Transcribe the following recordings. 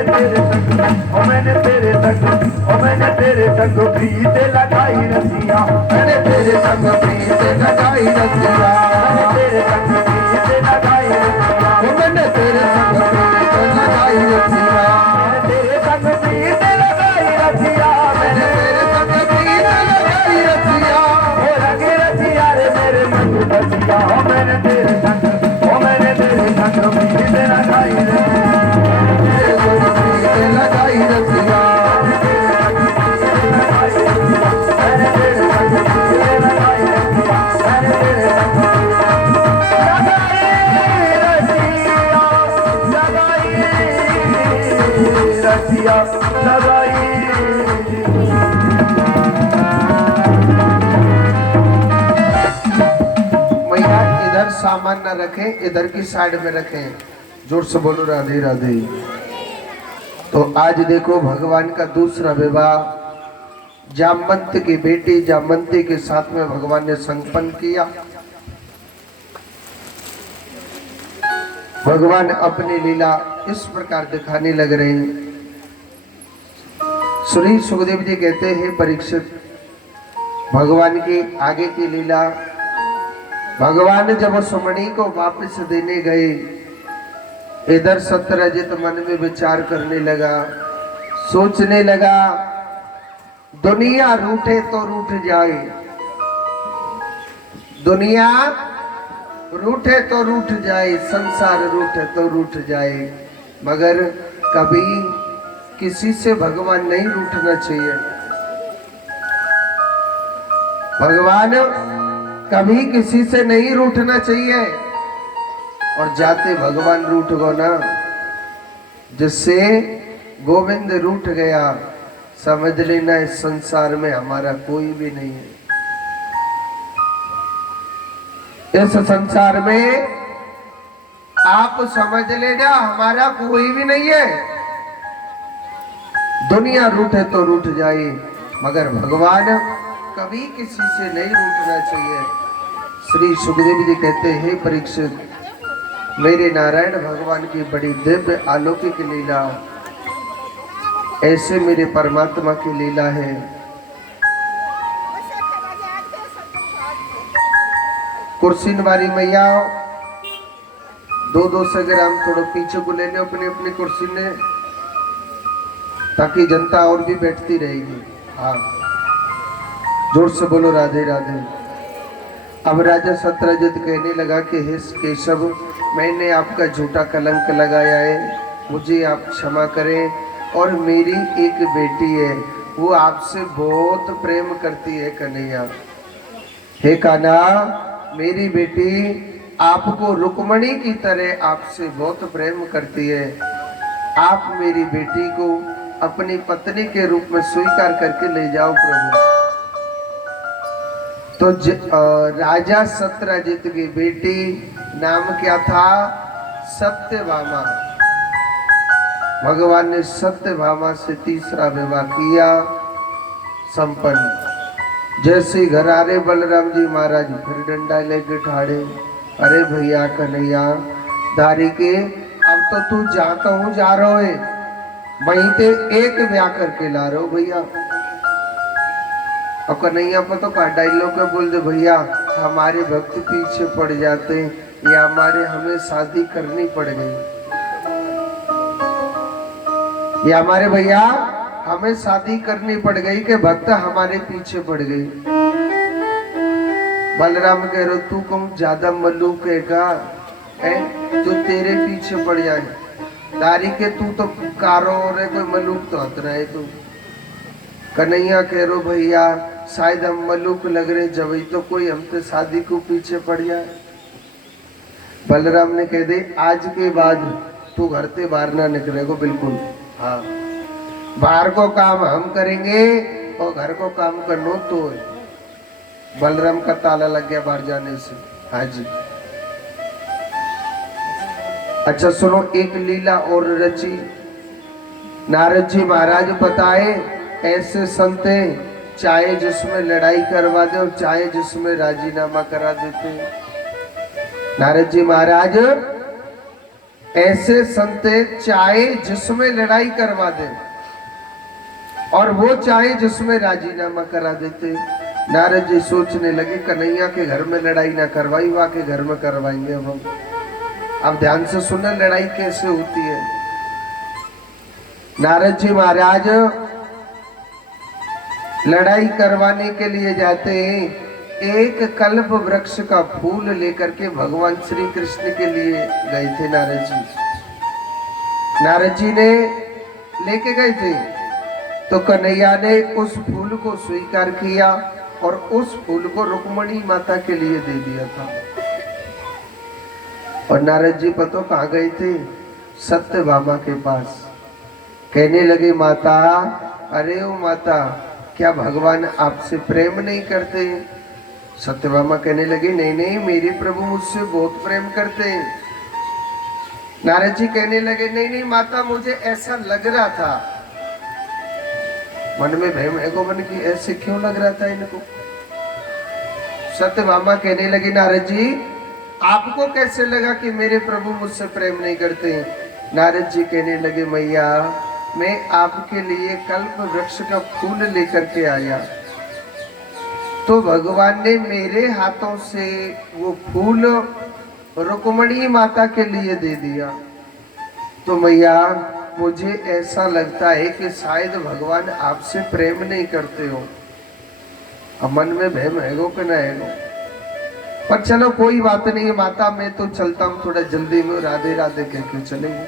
मैंने तेरे संग ओ मैंने तेरे संग ओ मैंने तेरे संग प्रीत लगाई रसिया मैंने तेरे संग प्रीत लगाई रसिया मैंने तेरे संग प्रीत लगाई रसिया ओ मैंने तेरे संग प्रीत लगाई रसिया मैंने तेरे संग प्रीत लगाई रसिया मैंने तेरे संग प्रीत लगाई रसिया ओ लगे रसिया रे मेरे मन बसिया ओ मैंने तेरे संग ओ मैंने तेरे संग प्रीत लगाई रसिया लगाई रसिया इधर सामान न रखें, इधर की साइड में रखें। जोर से बोलो राधे राधे। तो आज देखो भगवान का दूसरा विवाह जामवंत की बेटी जामवंती के साथ में भगवान ने संपन्न किया। भगवान अपनी लीला इस प्रकार दिखाने लग रहे हैं। श्री सुखदेव जी कहते हैं परीक्षित, भगवान की आगे की लीला, भगवान जब उस मणि को वापस देने गए, इधर सत्यरजित मन में विचार करने लगा, सोचने लगा, दुनिया रूठे तो रूठ जाए, दुनिया रूठे तो रूठ जाए, संसार रूठे तो रूठ जाए, मगर कभी किसी से भगवान नहीं रूठना चाहिए। भगवान कभी किसी से नहीं रूठना चाहिए। और जाते भगवान रूठ गो ना, जिससे गोविंद रूठ गया, समझ लेना इस संसार में हमारा कोई भी नहीं है। इस संसार में आप समझ लेना हमारा कोई भी नहीं है। दुनिया रूठे तो रूठ जाए, मगर भगवान कभी किसी से नहीं रूठना चाहिए। श्री सुखदेव जी कहते हैं परीक्षित, मेरे नारायण भगवान की बड़ी दिव्य अलौकिक लीला, ऐसे मेरे परमात्मा की लीला है। कुर्सी नवारी मैया 200 ग्राम थोड़ा पीछे को लेने अपनी अपनी कुर्सी ने, ताकि जनता और भी बैठती रहेगी। हाँ, जोर से बोलो राधे राधे। अब राजा सत्यरजित कहने लगा कि हे केशव, मैंने आपका झूठा कलंक लगाया है, मुझे आप क्षमा करें। और मेरी एक बेटी है, वो आपसे बहुत प्रेम करती है कन्हैया। हे कान्हा, मेरी बेटी आपको रुक्मणी की तरह आपसे बहुत प्रेम करती है। आप मेरी बेटी को अपनी पत्नी के रूप में स्वीकार करके ले जाओ प्रभु। तो राजा सत्यरजित की बेटी नाम क्या था? सत्यभामा। भगवान ने सत्यभामा से तीसरा विवाह किया, संपन्न। जैसे घर आ रहे बलराम जी महाराज फिर डंडा लेके ठाड़े, अरे भैया कन्हैया दारी के, अब तो तू जाता हूँ जा रहा है, वहीं पे एक ब्याह करके ला रहे हो भैया। और कन्हैया पर तो का डायलॉग बोल दे, भैया हमारे भक्त पीछे पड़ जाते हैं या हमें शादी करनी पड़ गई, या हमारे भैया हमें शादी करनी पड़ गई कि भक्त हमारे पीछे पड़ गई। बलराम कह रहे तू कहूँ ज्यादा मल्लूक है का है जो तेरे पीछे पड़ जाए। दारी के तू तो कारो और कोई मल्लूक तो हत रहे तू। कन्हैया कह रो भैया शायद हम मल्लूक लग रहे, जब तो कोई हमसे शादी को पीछे पड़ जाए। बलराम ने कह दे आज के बाद तू घर से बाहर ना निकलेगा बिल्कुल। हाँ, बाहर को काम हम करेंगे और घर को काम करनो तो। बलराम का ताला लग गया बाहर जाने से। हाँ जी। अच्छा सुनो, एक लीला और रची। नारद जी महाराज बताए ऐसे संत हैं, चाहे जिसमें लड़ाई करवा दे और चाहे जिसमें राजीनामा करा देते। नारद जी महाराज ऐसे संत चाहे जिसमें लड़ाई करवा दे और वो चाहे जिसमें राजीनामा करा देते। नारद जी सोचने लगे कन्हैया के घर में लड़ाई ना करवाई, वहां के घर में करवाएंगे अब हम। अब ध्यान से सुनना लड़ाई कैसे होती है। नारद जी महाराज लड़ाई करवाने के लिए जाते हैं, एक कल्प वृक्ष का फूल लेकर के भगवान श्री कृष्ण के लिए गए थे नारद जी। नारद जी ने लेके गए थे तो कन्हैया ने उस फूल को स्वीकार किया और उस फूल को रुक्मणी माता के लिए दे दिया था। और नारद जी पतो कहाँ गए थे? सत्यभामा के पास। कहने लगे माता, अरे ओ माता, क्या भगवान आपसे प्रेम नहीं करते? सत्यभामा कहने लगी नहीं नहीं, मेरे प्रभु मुझसे बहुत प्रेम करते हैं। नारद जी कहने लगे नहीं नहीं माता, मुझे ऐसा लग रहा था। मन में भय है को मन की ऐसे क्यों लग रहा था इनको? सत्यभामा कहने लगी नारद जी आपको कैसे लगा कि मेरे प्रभु मुझसे प्रेम नहीं करते? नारद जी कहने लगे मैया, मैं आपके लिए कल्प वृक्ष का फूल लेकर के आया तो भगवान ने मेरे हाथों से वो फूल रुक्मणी माता के लिए दे दिया। तो मैया मुझे ऐसा लगता है कि शायद भगवान आपसे प्रेम नहीं करते हो। अब मन में भय हैगो कि ना हैगो, पर चलो कोई बात नहीं है माता, मैं तो चलता हूँ थोड़ा जल्दी में, राधे राधे कह के चलेंगे।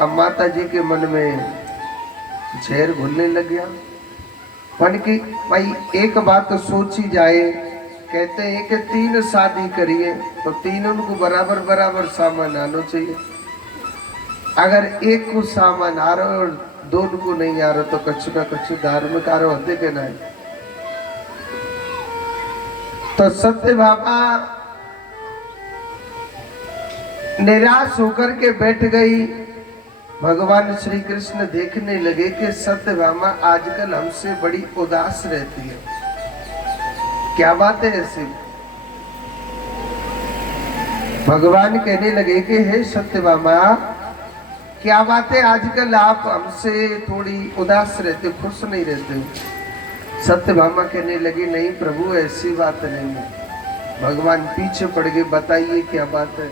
अब माता जी के मन में झेर घुलने लग गया। मन की भाई एक बात तो सोची जाए, कहते हैं कि 3 शादी करिए तो 3 उनको बराबर बराबर सामान आना चाहिए। अगर एक को सामान आ रहा और 2 को नहीं आ रहा तो कछु ना कछु धार्मिक आ रहा होते के ना। तो सत्यभामा निराश होकर के बैठ गई। भगवान श्री कृष्ण देखने लगे कि सत्यभामा आजकल हमसे बड़ी उदास रहती है, क्या बात है ऐसी? भगवान कहने लगे कि हे सत्यभामा, क्या बात है आजकल आप हमसे थोड़ी उदास रहते, खुश नहीं रहते हो? सत्यभामा कहने लगी नहीं प्रभु ऐसी बात नहीं है। भगवान पीछे पड़ गए, बताइए क्या बात है?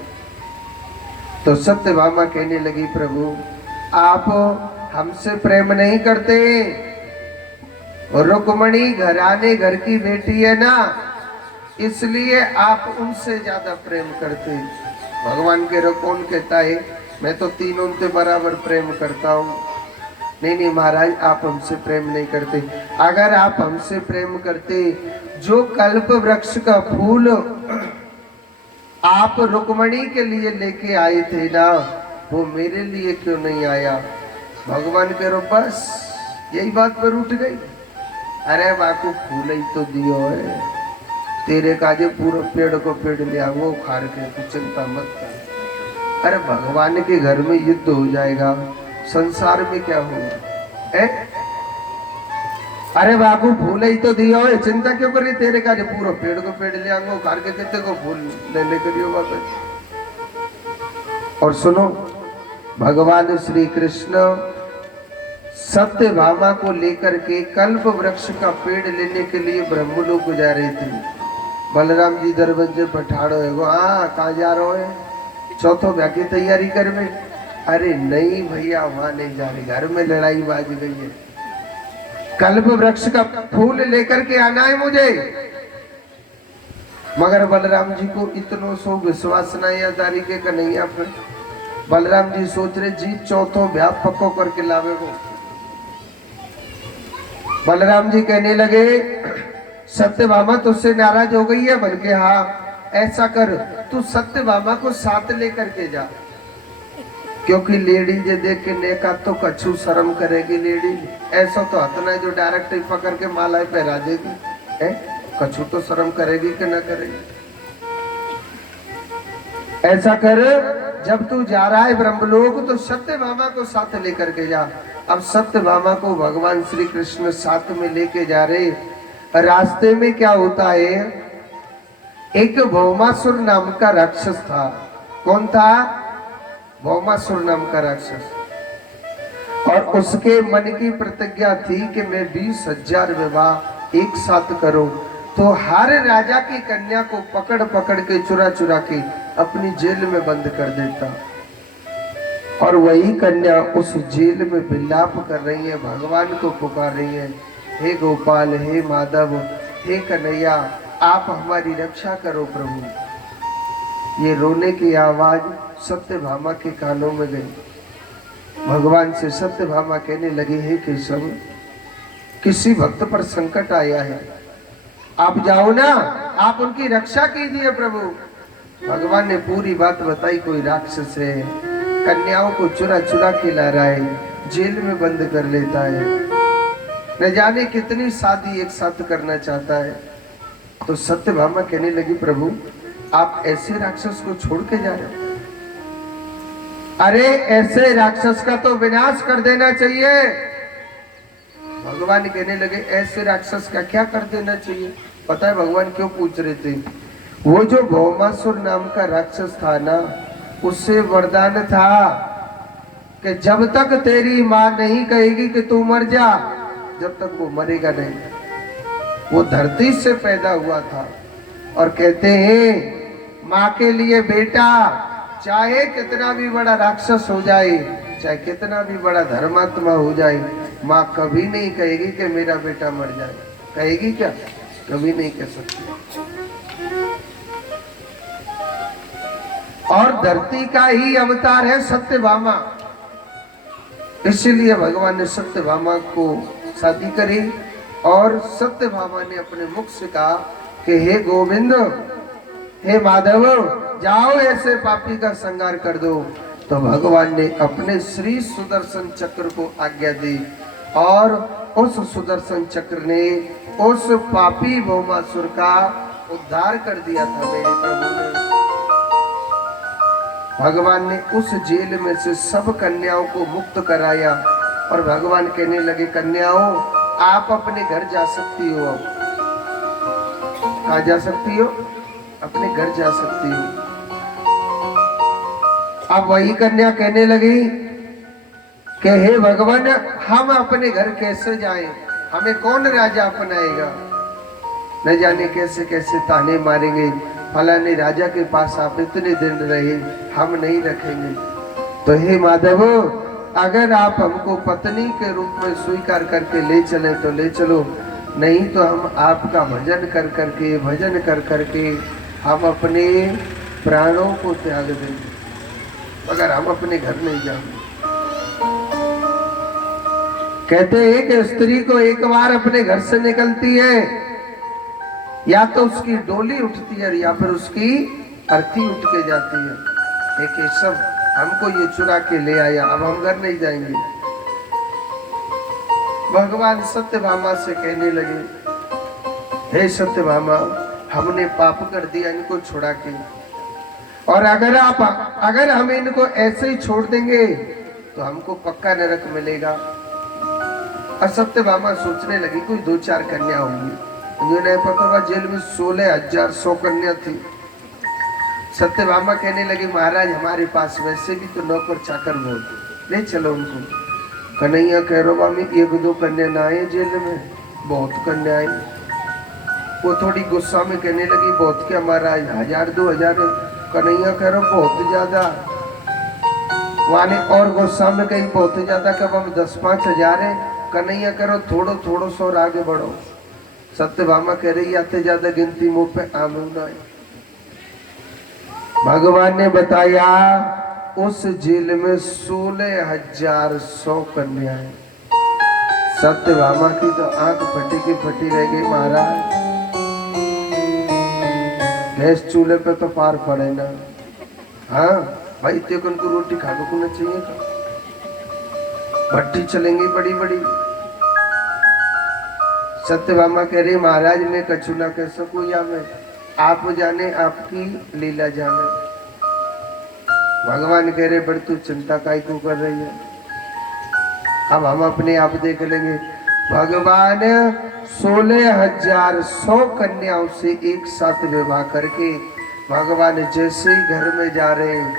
तो सत्यभामा कहने लगी प्रभु आप हमसे प्रेम नहीं करते, रुक्मणी घराने घर की बेटी है ना, इसलिए आप उनसे ज्यादा प्रेम करते। भगवान के कौन कहता है मैं तो तीनों से बराबर प्रेम करता हूँ? नहीं नहीं महाराज आप हमसे प्रेम नहीं करते। अगर आप हमसे प्रेम करते, जो कल्प वृक्ष का फूल आप रुक्मणी के लिए लेके आए थे ना, वो मेरे लिए क्यों नहीं आया? भगवान कह रो बस यही बात पर उठ गई। अरे बाकू फूल ही तो दियो है, तेरे काजे पूरा पेड़ को पेड़ लिया वो खार के, तू चिंता मत कर। अरे भगवान के घर में युद्ध हो जाएगा, संसार में क्या होगा? अरे बाबू फूल ही तो दियो है, चिंता क्यों करी? तेरे काजे पूरा पेड़ को पेड़ लिया वो खार के, कितने को फूल लेने करियो वापस। और सुनो भगवान श्री कृष्ण सत्यभामा को लेकर के कल्प वृक्ष का पेड़ लेने के लिए ब्रह्मलोक जा रहे थे। बलराम जी दरवाजे पर ठाड़ो है, हाँ कहाँ जा रहे हो? चौथो ब्याह की तैयारी कर में। अरे नहीं भैया वहां नहीं जा रहे, घर में लड़ाई बाज गई है, कल्प वृक्ष का फूल लेकर के आना है मुझे। मगर बलराम जी को इतनो सो विश्वास नहीं आदारी के कन्हैया पर। बलराम जी सोच रहे जी चौथो ब्याह पक्को करके लावे को। बलराम जी कहने लगे सत्यभामा तुझसे नाराज हो गई है? बन के हाँ। ऐसा कर तू सत्यभामा को साथ लेकर के जा, क्योंकि लेडी जे देख के नेका तो कछु शर्म करेगी लेडी। ऐसा तो हतना जो डायरेक्ट ही पकड़ के माला पहरा देगी, है कछु तो शर्म करेगी कि ना करेगी? ऐसा कर जब तू जा रहा है ब्रह्मलोक तो सत्यभामा को साथ लेकर के जा। अब सत्यभामा को भगवान श्री कृष्ण साथ में लेके जा रहे। रास्ते में क्या होता है, एक भौमासुर नाम का राक्षस था। कौन था? भौमासुर नाम का राक्षस, और उसके मन की प्रतिज्ञा थी कि मैं 20,000 विवाह एक साथ करूं। तो हर राजा की कन्या को पकड़ पकड़ के चुरा चुरा के अपनी जेल में बंद कर देता, और वही कन्या उस जेल में विलाप कर रही है, भगवान को पुकार रही है, हे गोपाल, हे माधव, हे कन्हैया, आप हमारी रक्षा करो प्रभु। ये रोने की आवाज सत्यभामा के कानों में गई। भगवान से सत्यभामा कहने लगी, हे केशव, किसी भक्त पर संकट आया है, आप जाओ ना, आप उनकी रक्षा कीजिए प्रभु। भगवान ने पूरी बात बताई। कोई राक्षस है, कन्याओं को चुरा चुरा के ला रहा है, जेल में बंद कर लेता है, न जाने कितनी शादी एक साथ करना चाहता है। तो सत्यभामा कहने लगी, प्रभु आप ऐसे राक्षस को छोड़ के जा रहे हो? अरे ऐसे राक्षस का तो विनाश कर देना चाहिए। भगवान कहने लगे, ऐसे राक्षस का क्या कर देना चाहिए? पता है भगवान क्यों पूछ रहे थे? वो जो भौमासुर नाम का राक्षस था ना, उससे वरदान था कि जब तक तेरी माँ नहीं कहेगी कि तू मर जा, जब तक वो मरेगा नहीं। वो धरती से पैदा हुआ था, और कहते हैं माँ के लिए बेटा चाहे कितना भी बड़ा राक्षस हो जाए, चाहे कितना भी बड़ा धर्मात्मा हो जाए, माँ कभी नहीं कहेगी कि मेरा बेटा मर जाए। कहेगी क्या? कभी नहीं कह सकती। और धरती का ही अवतार है सत्यभामा, इसलिए भगवान ने सत्यभामा को शादी करी, और सत्यभामा ने अपने मुख से कहा कि हे गोविंद, हे माधव, जाओ ऐसे पापी का संहार कर दो। तो भगवान ने अपने श्री सुदर्शन चक्र को आज्ञा दी, और उस सुदर्शन चक्र ने उस पापी भौमासुर का उद्धार कर दिया था मेरे प्रभु ने। भगवान ने उस जेल में से सब कन्याओं को मुक्त कराया, और भगवान कहने लगे, कन्याओं आप अपने घर जा सकती हो। कहाँ जा सकती हो? अपने घर जा सकती हो। अब वही कन्या कहने लगी कि हे भगवान, हम अपने घर कैसे जाएं? हमें कौन राजा अपनाएगा? न जाने कैसे कैसे ताने मारेंगे, फलाने राजा के पास आप इतने दिन रहे, हम नहीं रखेंगे। तो हे माधव, अगर आप हमको पत्नी के रूप में स्वीकार करके ले चले तो ले चलो, नहीं तो हम आपका भजन कर करके हम अपने प्राणों को त्याग देंगे, मगर हम अपने घर नहीं जाएंगे। कहते हैं कि स्त्री को एक बार अपने घर से निकलती है, या तो उसकी डोली उठती है, या फिर उसकी अर्थी उठ के जाती है। हे केशव, हमको ये चुरा के ले आया, अब हम घर नहीं जाएंगे। भगवान सत्यभामा से कहने लगे, हे सत्यभामा, हमने पाप कर दिया इनको छुड़ा के, और अगर हम इनको ऐसे ही छोड़ देंगे तो हमको पक्का नरक मिलेगा। और सत्यभामा सोचने लगी कोई 2-4 कन्या होंगी। मुझे नहीं पता था जेल में 16,100 कन्या थी। सत्यभामा कहने लगी, महाराज हमारे पास वैसे भी तो नौकर चाकर बहुत, ले चलो उनको। कन्हैया कह रो मामी 1-2 कन्या ना आए जेल में, बहुत कन्या आई। वो थोड़ी गुस्सा में कहने लगी, बहुत क्या महाराज, 1,000-2,000। कन्हैया कह रो बहुत ज्यादा। वाले और गुस्सा में कहीं बहुत ज्यादा, कब हम 10-5,000 है। कन्हैया करो थोड़ो सो और आगे बढ़ो। सत्यभामा कह रही, आते ज्यादा गिनती मुंह पे आमू ना है। भगवान ने बताया उस जेल में 16,100 कन्याएं। सत्यभामा की तो आंख फटी रह गई। महाराज गैस चूल्हे पे तो पार पड़े ना। हाँ भाई, तेकन को रोटी खाने को ना चाहिए का, भट्टी चलेंगी बड़ी बड़ी। सत्यभामा कह रही, महाराज मैं कछु ना कह सकूं, या मैं आप जाने, आपकी लीला जाने। भगवान कह रहे, बड़ी तू चिंता काहे क्यों कर रही है, अब हम अपने आप देख लेंगे। भगवान 16,100 कन्याओं से एक साथ विवाह करके भगवान जैसे ही घर में जा रहे हैं,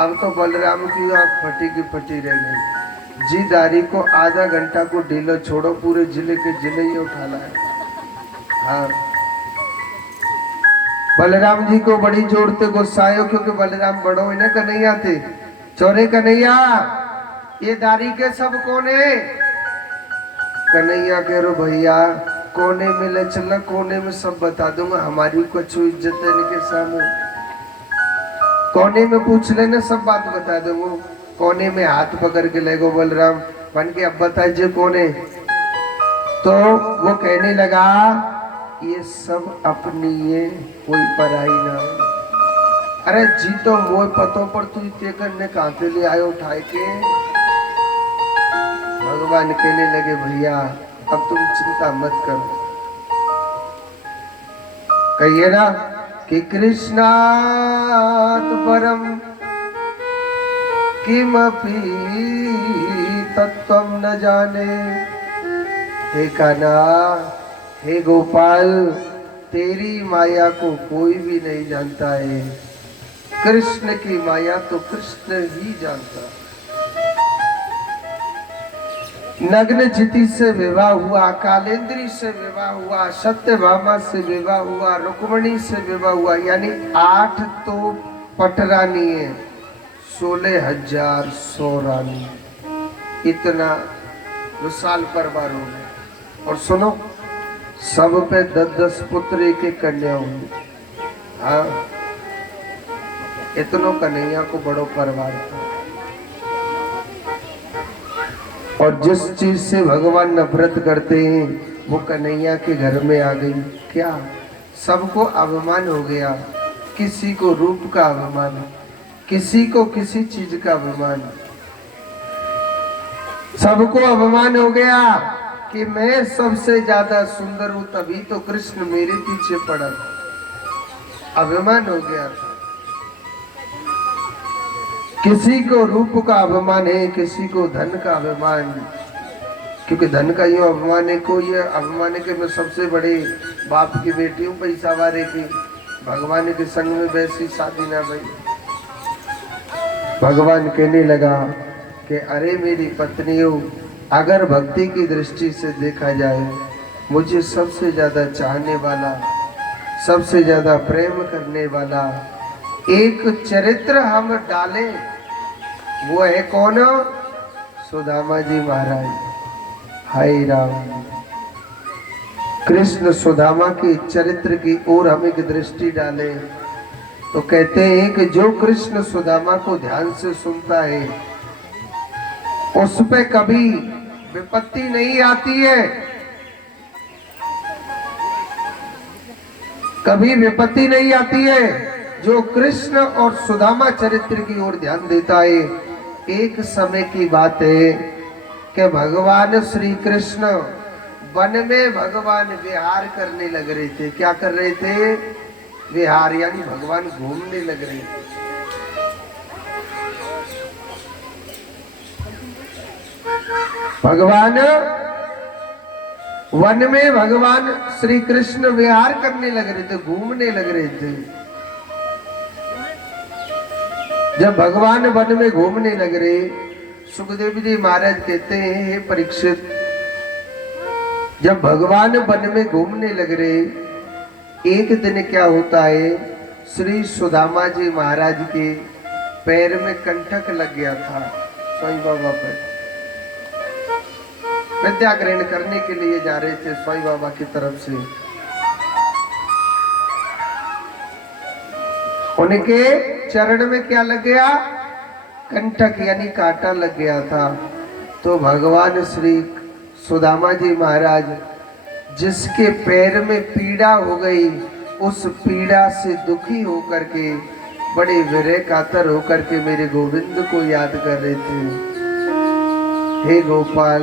अब तो बलराम की आंख फटी की फटी रह गई। जी दारी को आधा घंटा को ढीलो छोड़ो, पूरे जिले के जिले ही उठा लाए। हाँ, बलराम जी को बड़ी जोर से गुस्सा आयो, क्योंकि बलराम बड़ो इन्हें कन्हैया थे। चोरे कन्हैया, ये दारी के सब कोने? कन्हैया कह रो भैया कोने में ले चलना, कोने में सब बता दूंगा, हमारी कुछ इज्जत है इनके सामने। कोने में पूछ लेना, सब बात बता दूंगा। कोने में हाथ पकड़ के ले गो बलराम बन के, अब बताइए कोने? तो वो कहने लगा ये सब अपनी है, कोई पराई ना है। अरे जी तो वो पतों पर तू इतने करने कहां पे ले आयो उठाए के? भगवान कहने लगे भैया अब तुम चिंता मत करो, कहिए ना कि कृष्णात् परम किमपि तत्त्वं न जाने। हे कान्हा, हे गोपाल, तेरी माया को कोई भी नहीं जानता है, कृष्ण की माया तो कृष्ण ही जानता। नग्न जिति से विवाह हुआ, कालेंद्री से विवाह हुआ, सत्यभामा से विवाह हुआ, रुक्मणी से विवाह हुआ, यानी 8 तो पटरानी है, 16,100 रानी, इतना विशाल परिवार हो गया। और सुनो, सब पे 10-10 पुत्र एक एक कन्या हुई। हाँ, इतनों कन्हैया को बड़ो परिवार था। और जिस चीज से भगवान नफरत करते हैं वो कन्हैया के घर में आ गई। क्या? सबको अभिमान हो गया, किसी को रूप का अभिमान, किसी को किसी चीज का अभिमान, सबको अभिमान हो गया कि मैं सबसे ज्यादा सुंदर हूं, तभी तो कृष्ण मेरे पीछे पड़ा। अभिमान हो गया। किसी को रूप का अभिमान है, किसी को धन का अभिमान, क्योंकि धन का यो अभिमान है, को ये अभिमान है कि मैं सबसे बड़े बाप की बेटी हूँ, पैसा वाले की। भगवान के संग में वैसी शादी ना भाई। भगवान कहने लगा कि अरे मेरी पत्नियों, अगर भक्ति की दृष्टि से देखा जाए, मुझे सबसे ज्यादा चाहने वाला, सबसे ज्यादा प्रेम करने वाला एक चरित्र हम डालें, वो है कौन? सुदामा जी महाराज। हाय राम, कृष्ण सुदामा के चरित्र की ओर हम एक दृष्टि डालें तो कहते हैं कि जो कृष्ण सुदामा को ध्यान से सुनता है उस पे कभी विपत्ति नहीं आती है, कभी विपत्ति नहीं आती है। जो कृष्ण और सुदामा चरित्र की ओर ध्यान देता है, एक समय की बात है कि भगवान श्री कृष्ण वन में भगवान विहार करने लग रहे थे। क्या कर रहे थे? विहार, यानी भगवान घूमने लग रहे थे। भगवान वन में भगवान श्री कृष्ण विहार करने लग रहे थे, घूमने लग रहे थे। जब भगवान वन में घूमने लग रहे, सुखदेव जी महाराज कहते हैं, हे परीक्षित, जब भगवान वन में घूमने लग रहे, एक दिन क्या होता है, श्री सुदामा जी महाराज के पैर में कंटक लग गया था। स्वामी बाबा पर विद्या ग्रहण करने के लिए जा रहे थे स्वामी बाबा की तरफ से, उनके चरण में क्या लग गया? कंटक, यानी कांटा लग गया था। तो भगवान श्री सुदामा जी महाराज, जिसके पैर में पीड़ा हो गई, उस पीड़ा से दुखी होकर के, बड़े विरह कातर होकर के मेरे गोविंद को याद कर रहे थे। हे गोपाल,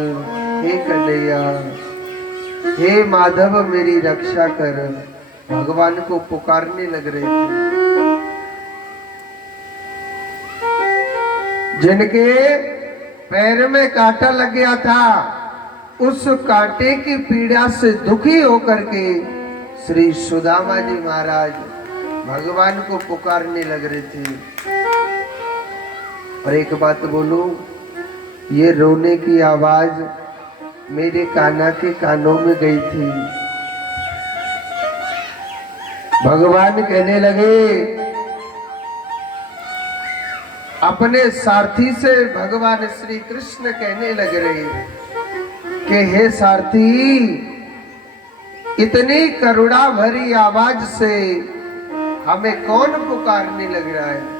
हे कन्हैया, हे माधव, मेरी रक्षा कर, भगवान को पुकारने लग रहे थे। जिनके पैर में कांटा लग गया था, उस कांटे की पीड़ा से दुखी होकर के श्री सुदामा जी महाराज भगवान को पुकारने लग रहे थे। और एक बात बोलूं, ये रोने की आवाज मेरे कान्हा के कानों में गई थी। भगवान कहने लगे, अपने सारथी से भगवान श्री कृष्ण कहने लग रहे कि हे सारथी, इतनी करुणा भरी आवाज से हमें कौन पुकारने लग रहा है।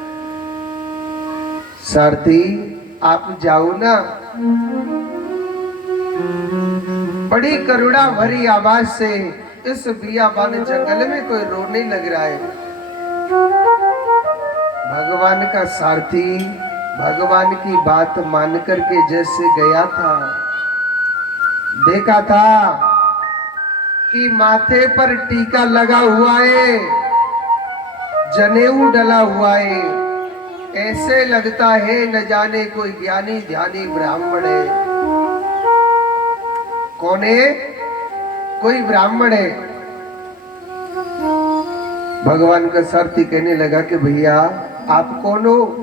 सारथी आप जाओ ना, बड़ी करुणा भरी आवाज से इस बियाबान जंगल में कोई रोने लग रहा है। भगवान का सारथी भगवान की बात मान करके जैसे गया था, देखा था कि माथे पर टीका लगा हुआ है, जनेऊ डला हुआ है, ऐसे लगता है न जाने कोई ज्ञानी ध्यानी ब्राह्मण है। कौन है? कोई ब्राह्मण है। भगवान का सारथी कहने लगा कि भैया आप कौन हो?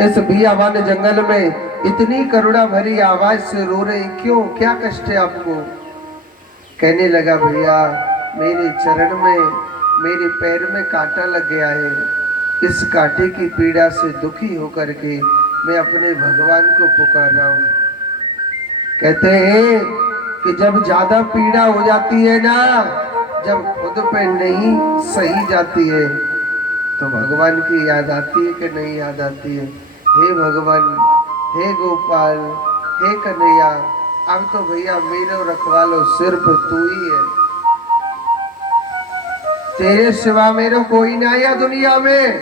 इस बियाबान जंगल में इतनी करुणा भरी आवाज से रो रहे क्यों? क्या कष्ट है आपको? कहने लगा भैया मेरे चरण में, मेरे पैर में कांटा लग गया है। इस कांटे की पीड़ा से दुखी होकर के मैं अपने भगवान को पुकार रहा हूँ। कहते हैं कि जब ज्यादा पीड़ा हो जाती है ना, जब खुद पे नहीं सही जाती है तो भगवान की याद आती है कि नहीं याद आती है? हे भगवान, हे गोपाल, हे कन्हैया, अब तो भैया मेरे रखवालो सिर्फ तू ही है, तेरे सिवा मेरे कोई ना आया दुनिया में।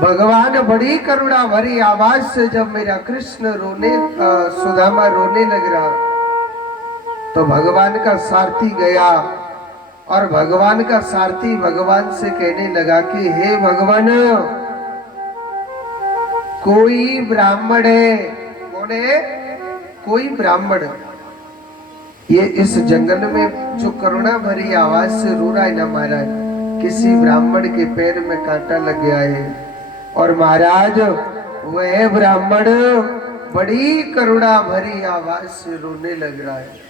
भगवान बड़ी करुणा भरी आवाज से जब मेरा कृष्ण रोने, सुदामा रोने लग रहा तो भगवान का सारथी गया और भगवान का सारथी भगवान से कहने लगा कि हे भगवान, कोई ब्राह्मण है। कौन है? कोई ब्राह्मण। ये इस जंगल में जो करुणा भरी आवाज से रो रहा है ना महाराज, किसी ब्राह्मण के पैर में कांटा लग गया है और महाराज वह ब्राह्मण बड़ी करुणा भरी आवाज से रोने लग रहा है।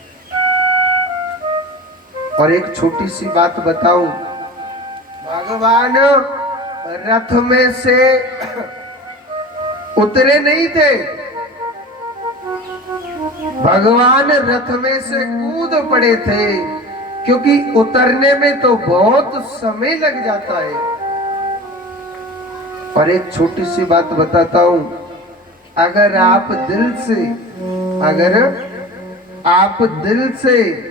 और एक छोटी सी बात बताऊं, भगवान रथ में से उतरे नहीं थे, भगवान रथ में से कूद पड़े थे, क्योंकि उतरने में तो बहुत समय लग जाता है। और एक छोटी सी बात बताता हूं, अगर आप दिल से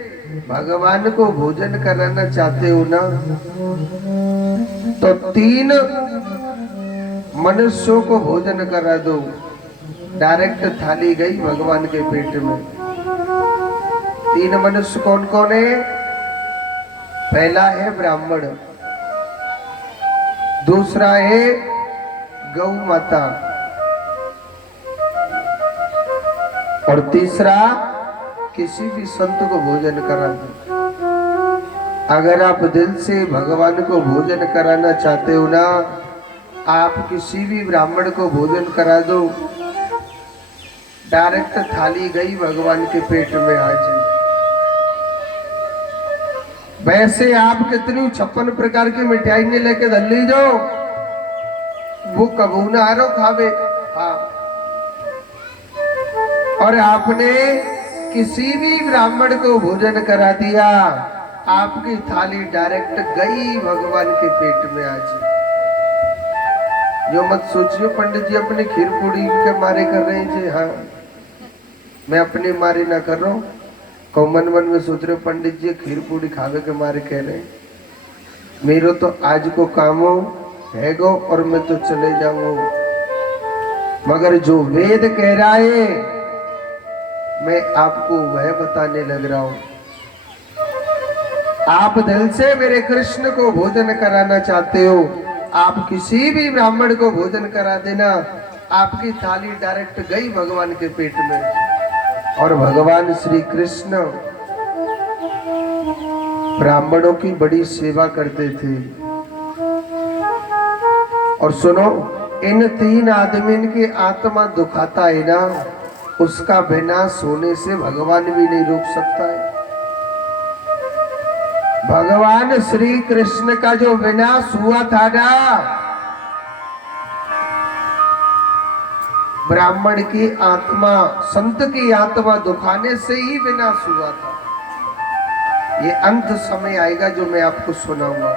भगवान को भोजन कराना चाहते हो ना, तो 3 मनुष्यों को भोजन करा दो, डायरेक्ट थाली गई भगवान के पेट में। 3 मनुष्य कौन कौन है? पहला है ब्राह्मण, दूसरा है गौ माता और तीसरा किसी भी संत को भोजन करा दो। अगर आप दिल से भगवान को भोजन कराना चाहते हो ना, आप किसी भी ब्राह्मण को भोजन करा दो, डायरेक्ट थाली गई भगवान के पेट में आज। वैसे आप कितनी 56 प्रकार की मिठाई ने लेके दल्ली जाओ, वो कबू ना आरो खावे। हाँ, और आपने किसी भी ब्राह्मण को भोजन करा दिया, आपकी थाली डायरेक्ट गई भगवान के पेट में आज। जो मत सोचियो पंडित जी अपनी खीर पूड़ी के मारे कर रहे हैं जी। हाँ, मैं अपने मारे ना कर रहा हूँ, कौ मन में सोच रहे हो पंडित जी खीर पूड़ी खावे के मारे कह रहे हैं। मेरे तो आज को काम है गो और मैं तो चले जाऊंगा, मगर जो वेद कह रहा है मैं आपको वह बताने लग रहा हूं। आप दिल से मेरे कृष्ण को भोजन कराना चाहते हो, आप किसी भी ब्राह्मण को भोजन करा देना, आपकी थाली डायरेक्ट गई भगवान के पेट में। और भगवान श्री कृष्ण ब्राह्मणों की बड़ी सेवा करते थे। और सुनो, इन 3 आदमी की आत्मा दुखाता है ना, उसका विनाश होने से भगवान भी नहीं रोक सकता है। भगवान श्री कृष्ण का जो विनाश हुआ था ना, ब्राह्मण की आत्मा, संत की आत्मा दुखाने से ही विनाश हुआ था। ये अंत समय आएगा जो मैं आपको सुनाऊंगा,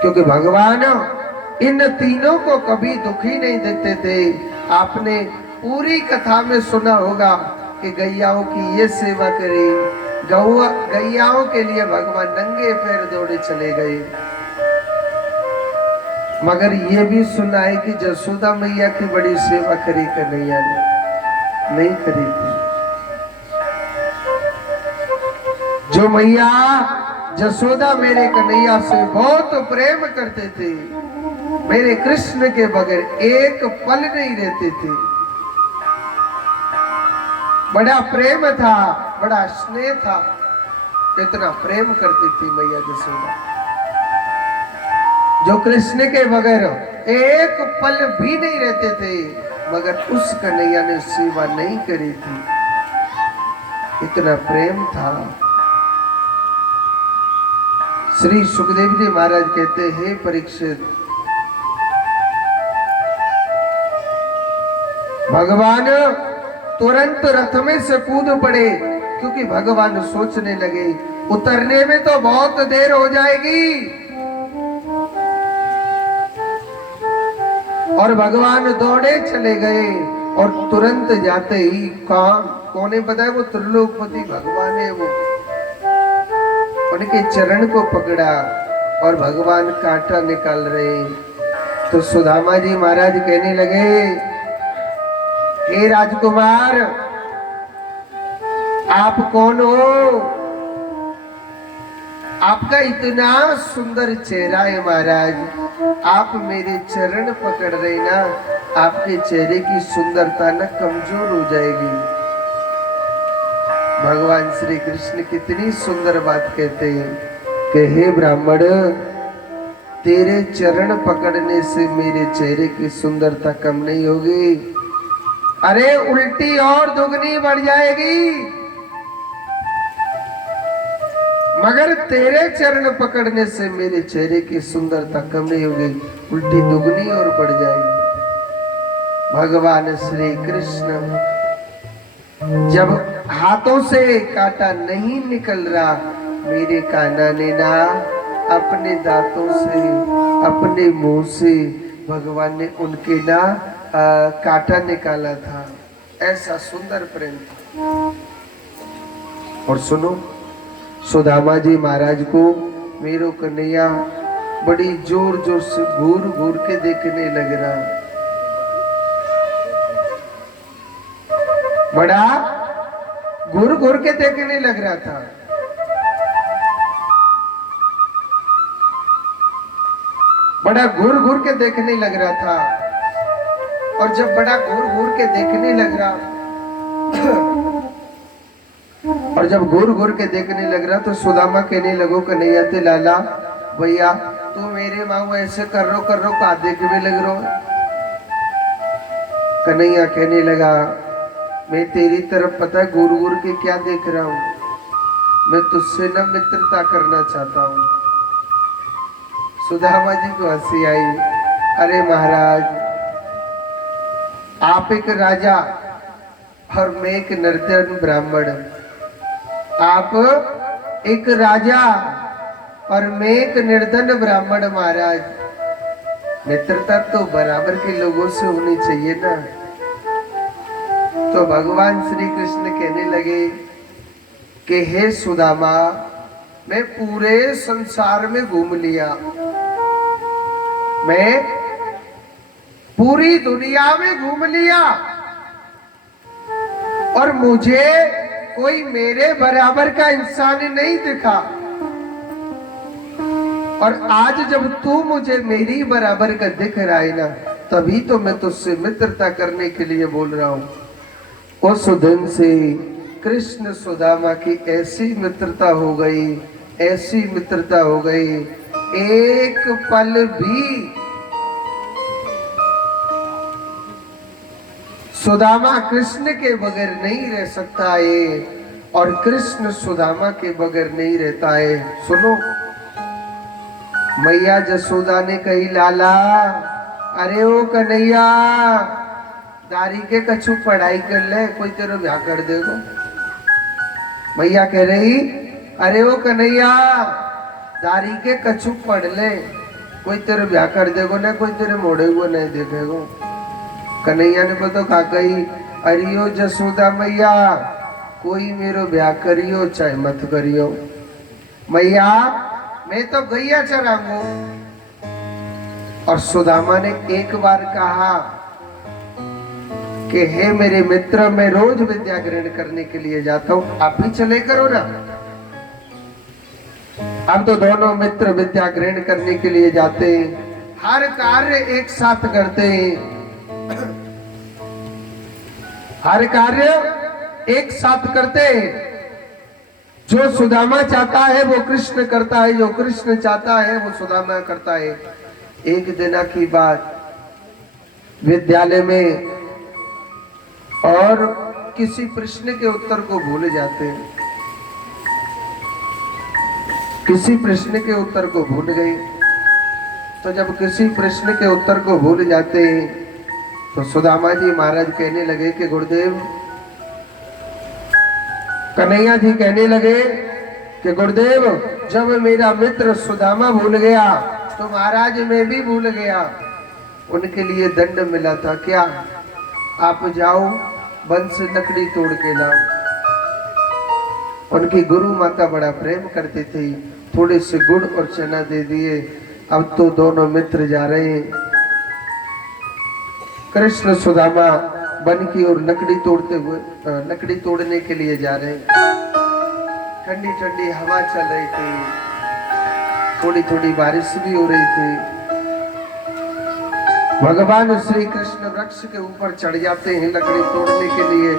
क्योंकि भगवान इन तीनों को कभी दुखी नहीं देते थे। आपने पूरी कथा में सुना होगा कि गैयाओं की ये सेवा करी, गैयाओं के लिए भगवान नंगे पैर दौड़े चले गए। मगर ये भी सुना है कि जसोदा मैया की बड़ी सेवा करी कन्हैया ने, नहीं करी थी। जो मैया जसोदा मेरे कन्हैया से बहुत प्रेम करते थे, मेरे कृष्ण के बगैर एक पल नहीं रहते थे। बड़ा प्रेम था, बड़ा स्नेह था, इतना प्रेम करती थी मैया जसोदा, जो कृष्ण के बगैर एक पल भी नहीं रहते थे। मगर उस कन्हैया ने सेवा नहीं करी थी, इतना प्रेम था। श्री सुखदेव जी महाराज कहते हैं, परीक्षित, भगवान तुरंत रथ में से कूद पड़े, क्योंकि भगवान सोचने लगे उतरने में तो बहुत देर हो जाएगी। और भगवान दौड़े चले गए, और तुरंत जाते ही कौन पता है, वो त्रिलोकपति भगवान है, वो उनके चरण को पकड़ा और भगवान कांटा निकाल रहे। तो सुदामा जी महाराज कहने लगे, हे राजकुमार, आप कौन हो? आपका इतना सुंदर चेहरा है महाराज, आप मेरे चरण पकड़ रहे ना, आपके चेहरे की सुंदरता न कमजोर हो जाएगी। भगवान श्री कृष्ण कितनी सुंदर बात कहते हैं कि हे ब्राह्मण, तेरे चरण पकड़ने से मेरे चेहरे की सुंदरता कम नहीं होगी, अरे उल्टी और दुगनी बढ़ जाएगी। मगर तेरे चरण पकड़ने से मेरे चेहरे की सुंदरता कम नहीं होगी, उल्टी दुगनी और बढ़ जाएगी। भगवान श्री कृष्ण जब हाथों से कांटा नहीं निकल रहा, मेरे कान्हा ने ना अपने दांतों से, अपने मुंह से भगवान ने उनके ना कांटा निकाला था। ऐसा सुंदर प्रेम था। और सुनो, सुदामा जी महाराज को मेरो कन्हैया बड़ी जोर जोर से घूर घूर के देखने लग रहा, बड़ा घूर घूर के देखने लग रहा था। बड़ा घूर घूर के देखने लग रहा था। और जब बड़ा घूर घूर के देखने लग रहा और जब घूर घूर के देखने लग रहा, तो सुदामा कहने लगो, कन्हैया ते लाला भैया, तू मेरे माऊ ऐसे कर रो का देखने लग रो। कन्हैया कहने लगा, मैं तेरी तरफ पता है घूर घूर के क्या देख रहा हूँ, मैं तुझसे ना मित्रता करना चाहता हूँ। सुदामा जी को हंसी आई, अरे महाराज, आप एक राजा और मैं एक निर्धन ब्राह्मण, आप एक राजा और मैं एक निर्धन ब्राह्मण महाराज, मित्रता तो बराबर के लोगों से होनी चाहिए ना। तो भगवान श्री कृष्ण कहने लगे कि हे सुदामा, मैं पूरे संसार में घूम लिया, मैं पूरी दुनिया में घूम लिया, और मुझे कोई मेरे बराबर का इंसान नहीं दिखा। और आज जब तू मुझे मेरी बराबर का दिख रहा है ना, तभी तो मैं तुझसे मित्रता करने के लिए बोल रहा हूं। उस दिन से कृष्ण सुदामा की ऐसी मित्रता हो गई, ऐसी मित्रता हो गई, एक पल भी सुदामा कृष्ण के बगैर नहीं रह सकता है और कृष्ण सुदामा के बगैर नहीं रहता है। सुनो, मैया जसोदा ने कही, लाला अरे ओ कन्हैया, दारी के कछु पढ़ाई कर ले, कोई तेरा ब्याह कर देगो। मैया कह रही, अरे ओ कन्हैया, दारी के कछु पढ़ ले, कोई तेरे ब्याह कर देगो ना, कोई तेरे मोड़े को नहीं देखेगो। कन्हैया ने बोलो का कही, अरियो जसोदा मैया, कोई मेरो ब्याह करियो चाहे मत करियो, मैया मैं तो गैया चराऊंगो। और सुदामा ने एक बार कहा कि हे मेरे मित्र, मैं रोज विद्या ग्रहण करने के लिए जाता हूं, आप भी चले करो ना। अब तो दोनों मित्र विद्या ग्रहण करने के लिए जाते हैं, हर कार्य एक साथ करते हैं, हर कार्य एक साथ करते हैं। जो सुदामा चाहता है वो कृष्ण करता है, जो कृष्ण चाहता है वो सुदामा करता है। एक दिन की बात, विद्यालय में और किसी प्रश्न के उत्तर को भूल जाते हैं, किसी प्रश्न के उत्तर को भूल गए। तो जब किसी प्रश्न के उत्तर को भूल जाते हैं तो सुदामा जी महाराज कहने लगे कि गुरुदेव, कन्हैया जी कहने लगे कि गुरुदेव, जब मेरा मित्र सुदामा भूल गया तो महाराज मैं भी भूल गया। उनके लिए दंड मिला था, क्या? आप जाओ वन से लकड़ी तोड़ के लाओ। उनकी गुरु माता बड़ा प्रेम करती थी, थोड़े से गुड़ और चना दे दिए। अब तो दोनों मित्र जा रहे हैं, कृष्ण सुदामा वन की ओर लकड़ी तोड़ते हुए, लकड़ी तोड़ने के लिए जा रहे हैं। ठंडी ठंडी हवा चल रही थी, थोड़ी थोड़ी बारिश भी हो रही थी। भगवान श्री कृष्ण वृक्ष के ऊपर चढ़ जाते हैं लकड़ी तोड़ने के लिए।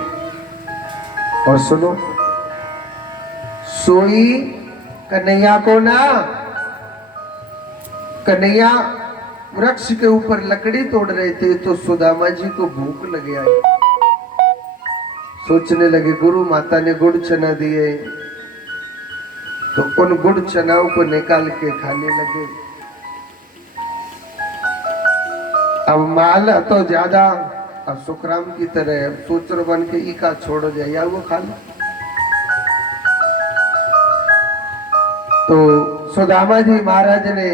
और सुनो, सोई कन्हैया को ना, कन्हैया वृक्ष के ऊपर लकड़ी तोड़ रहे थे तो सुदामा जी को भूख लगे आई। सोचने लगे गुरु माता ने गुड़ चना दिए, तो उन गुड़ चनाओं को निकाल के खाने लगे। अब माल तो ज्यादा, अब सुखराम की तरह सोचर बन के इका छोड़ दिया, या वो खा लो। तो सुदामा जी महाराज ने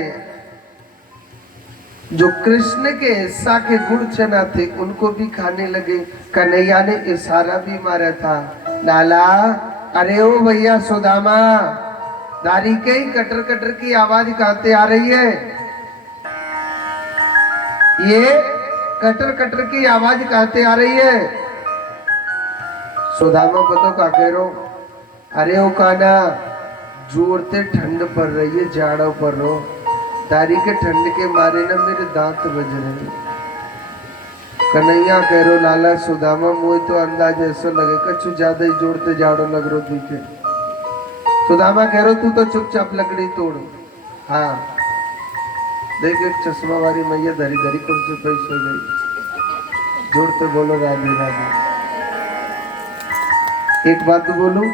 जो कृष्ण के हिस्सा के गुड़ चना थे उनको भी खाने लगे। कन्हैया ने इशारा भी मारा था, लाला अरे ओ भैया सुदामा, दारी के ही कटर कटर की आवाज कहते आ रही है, ये कटर कटर की आवाज कहते आ रही है। सुदामा बतो का कह रो, अरे ओ काना, जोर से ठंड पड़ रही है, जाड़ा पड़ रो, दारी के ठंड के मारे ना मेरे दांत बज रहे। कन्हैया कह रो, लाला सुदामा मुझे तो अंदाज ऐसा लगे कछु ज्यादा ही जोर से जाड़ो लग रो दिखे। सुदामा कह रो, तू तो चुपचाप लकड़ी तोड़। हाँ देख, एक चश्मा वाली मैया धरी धरी कुर्सी पे सो गई। जोड़ते बोलो राधे राधे। एक बात तो बोलूं,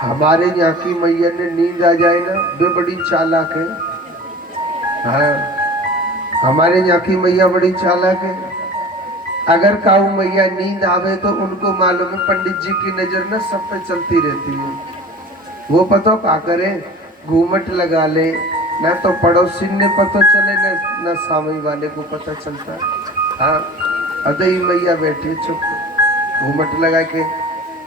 हमारे यहाँ की मैया ने नींद आ जाए ना, वे बड़ी चालाक है। हाँ, हमारे यहाँ की मैया बड़ी चालाक है। अगर काऊ मैया नींद आवे तो उनको मालूम है पंडित जी की नजर ना सब पे चलती रहती है। वो पता क्या करे, घूमट लगा ले, ना तो पड़ोसी ने पता चले ना सामने वाले को पता चलता है। हाँ, अदई मैया बैठी चुप, घूमट लगा के,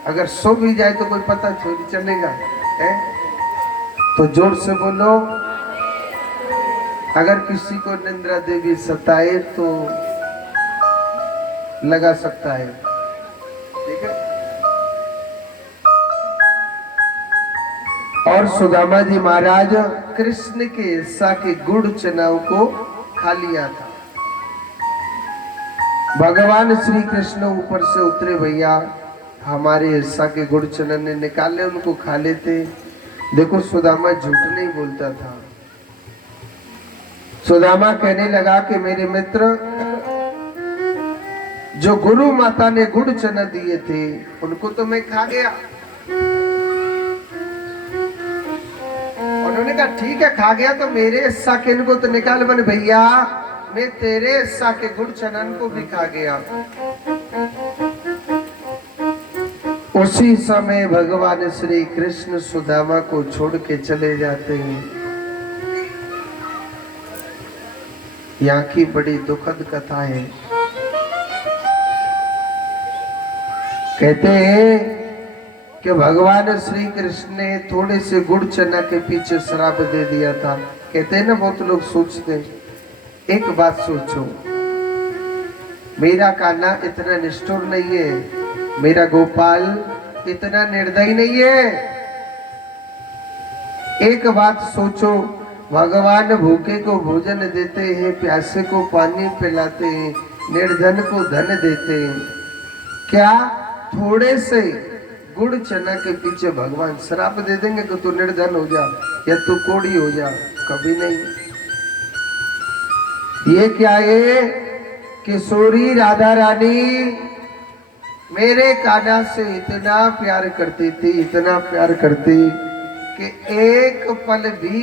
अगर सो भी जाए तो कोई पता थोड़ी चलेगा है? तो जोर से बोलो, अगर किसी को निंद्रा देवी सताए तो लगा सकता है, ठीक है। और सुदामा जी महाराज कृष्ण के हिस्सा के गुड़ चनाओं को खा लिया था। भगवान श्री कृष्ण ऊपर से उतरे, भैया हमारे हिस्सा के गुड़ चना ने निकाले, उनको खा लेते। देखो सुदामा झूठ नहीं बोलता था। सुदामा कहने लगा कि मेरे मित्र, जो गुरु माता ने गुड़ चना दिए थे उनको तो मैं खा गया। उन्होंने कहा ठीक है खा गया तो मेरे हिस्सा के इनको तो निकाल। बन भैया मैं तेरे हिस्सा के गुड़ चनन को भी खा गया। उसी समय भगवान श्री कृष्ण सुदामा को छोड़ के चले जाते हैं। यहाँ की बड़ी दुखद कथा है। कहते हैं कि भगवान श्री कृष्ण ने थोड़े से गुड़ चना के पीछे श्राप दे दिया था। कहते हैं ना बहुत लोग सोचते हैं, एक बात सोचो, मेरा कान्हा इतना निष्ठुर नहीं है, मेरा गोपाल इतना निर्दयी नहीं है। एक बात सोचो, भगवान भूखे को भोजन देते हैं, प्यासे को पानी पिलाते हैं, निर्धन को धन देते हैं। क्या थोड़े से गुड़ चना के पीछे भगवान श्राप दे देंगे कि तू निर्धन हो जा या तू कोड़ी हो जा? कभी नहीं। ये क्या है? किशोरी राधा रानी मेरे कान्हा से इतना प्यार करती थी, इतना प्यार करती कि एक पल भी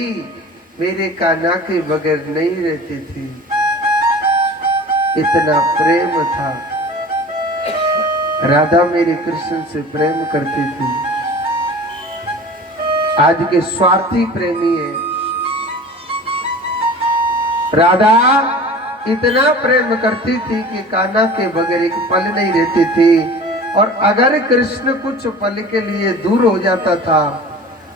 मेरे कान्हा के बगैर नहीं रहती थी। इतना प्रेम था। राधा मेरे कृष्ण से प्रेम करती थी। आज के स्वार्थी प्रेमी है। राधा इतना प्रेम करती थी कि कान्हा के बगैर एक पल नहीं रहती थी। और अगर कृष्ण कुछ पल के लिए दूर हो जाता था,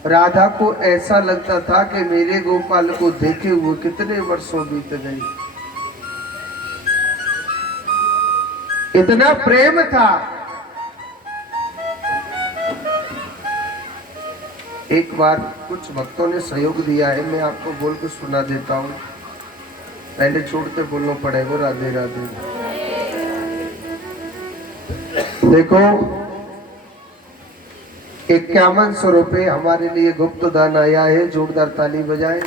राधा को ऐसा लगता था कि मेरे गोपाल को देखे हुए कितने वर्षों बीत गए। इतना प्रेम था। एक बार कुछ भक्तों ने सहयोग दिया है, मैं आपको बोल के सुना देता हूँ। पहले छोड़ते बोलना पड़ेगा राधे राधे। देखो 5100 रुपये हमारे लिए गुप्त दान आया है। जोरदार ताली बजाए।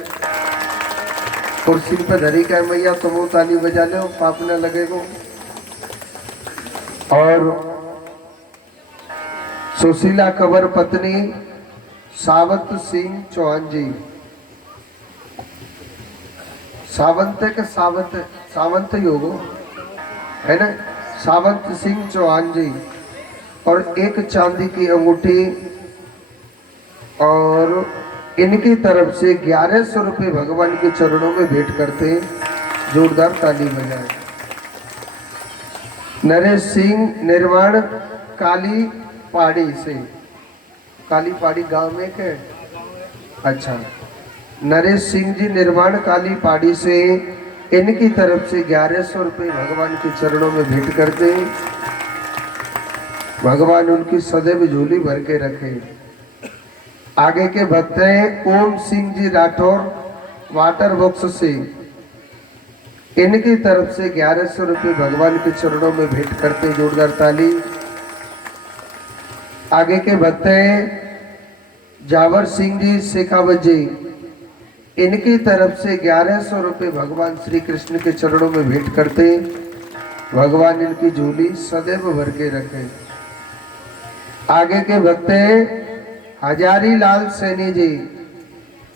कुर्सी पे धरी का मैया तुम वो ताली बजा लो, पाप न लगेगा। और सुशीला कंवर पत्नी सावंत सिंह चौहान जी, सावंत है कि सावंत ही होगा, है ना? सावंत सिंह चौहान जी। और एक चांदी की अंगूठी और इनकी तरफ से 1100 रुपये भगवान के चरणों में भेंट करते हैं। जोरदार ताली बजाएं। नरेश सिंह निर्माण काली पहाड़ी से, काली पहाड़ी गांव में के, अच्छा, नरेश सिंह जी निर्माण काली पहाड़ी से इनकी तरफ से 1100 रुपये भगवान के चरणों में भेंट करते हैं। भगवान उनकी सदैव झोली भर के रखे। आगे के भक्त हैं ओम सिंह जी राठौर वाटर बॉक्स से, इनकी तरफ से 1100 रुपये भगवान के चरणों में भेंट करते। जोरदार ताली। आगे के भक्त हैं जावर सिंह जी शेखावत जी, इनकी तरफ से 1100 रुपये भगवान श्री कृष्ण के चरणों में भेंट करते। भगवान इनकी झोली सदैव भर के रखे। आगे के भक्त हैं हजारी लाल सैनी जी,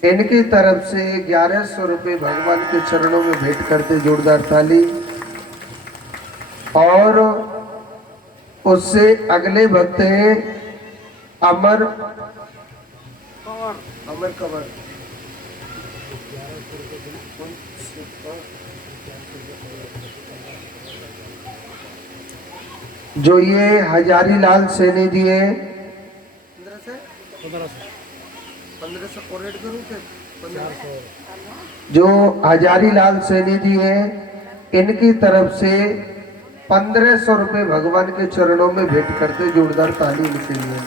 इनकी तरफ से 1100 रुपये भगवान के चरणों में भेंट करते। जोरदार ताली। और उससे अगले भक्त हैं अमर कंवर, जो ये हजारी लाल सैनी जी है। 1500 जो हजारी लाल सैनी जी है, इनकी तरफ से 1500 रुपये भगवान के चरणों में भेंट करते। जोरदार ताली इनके लिए।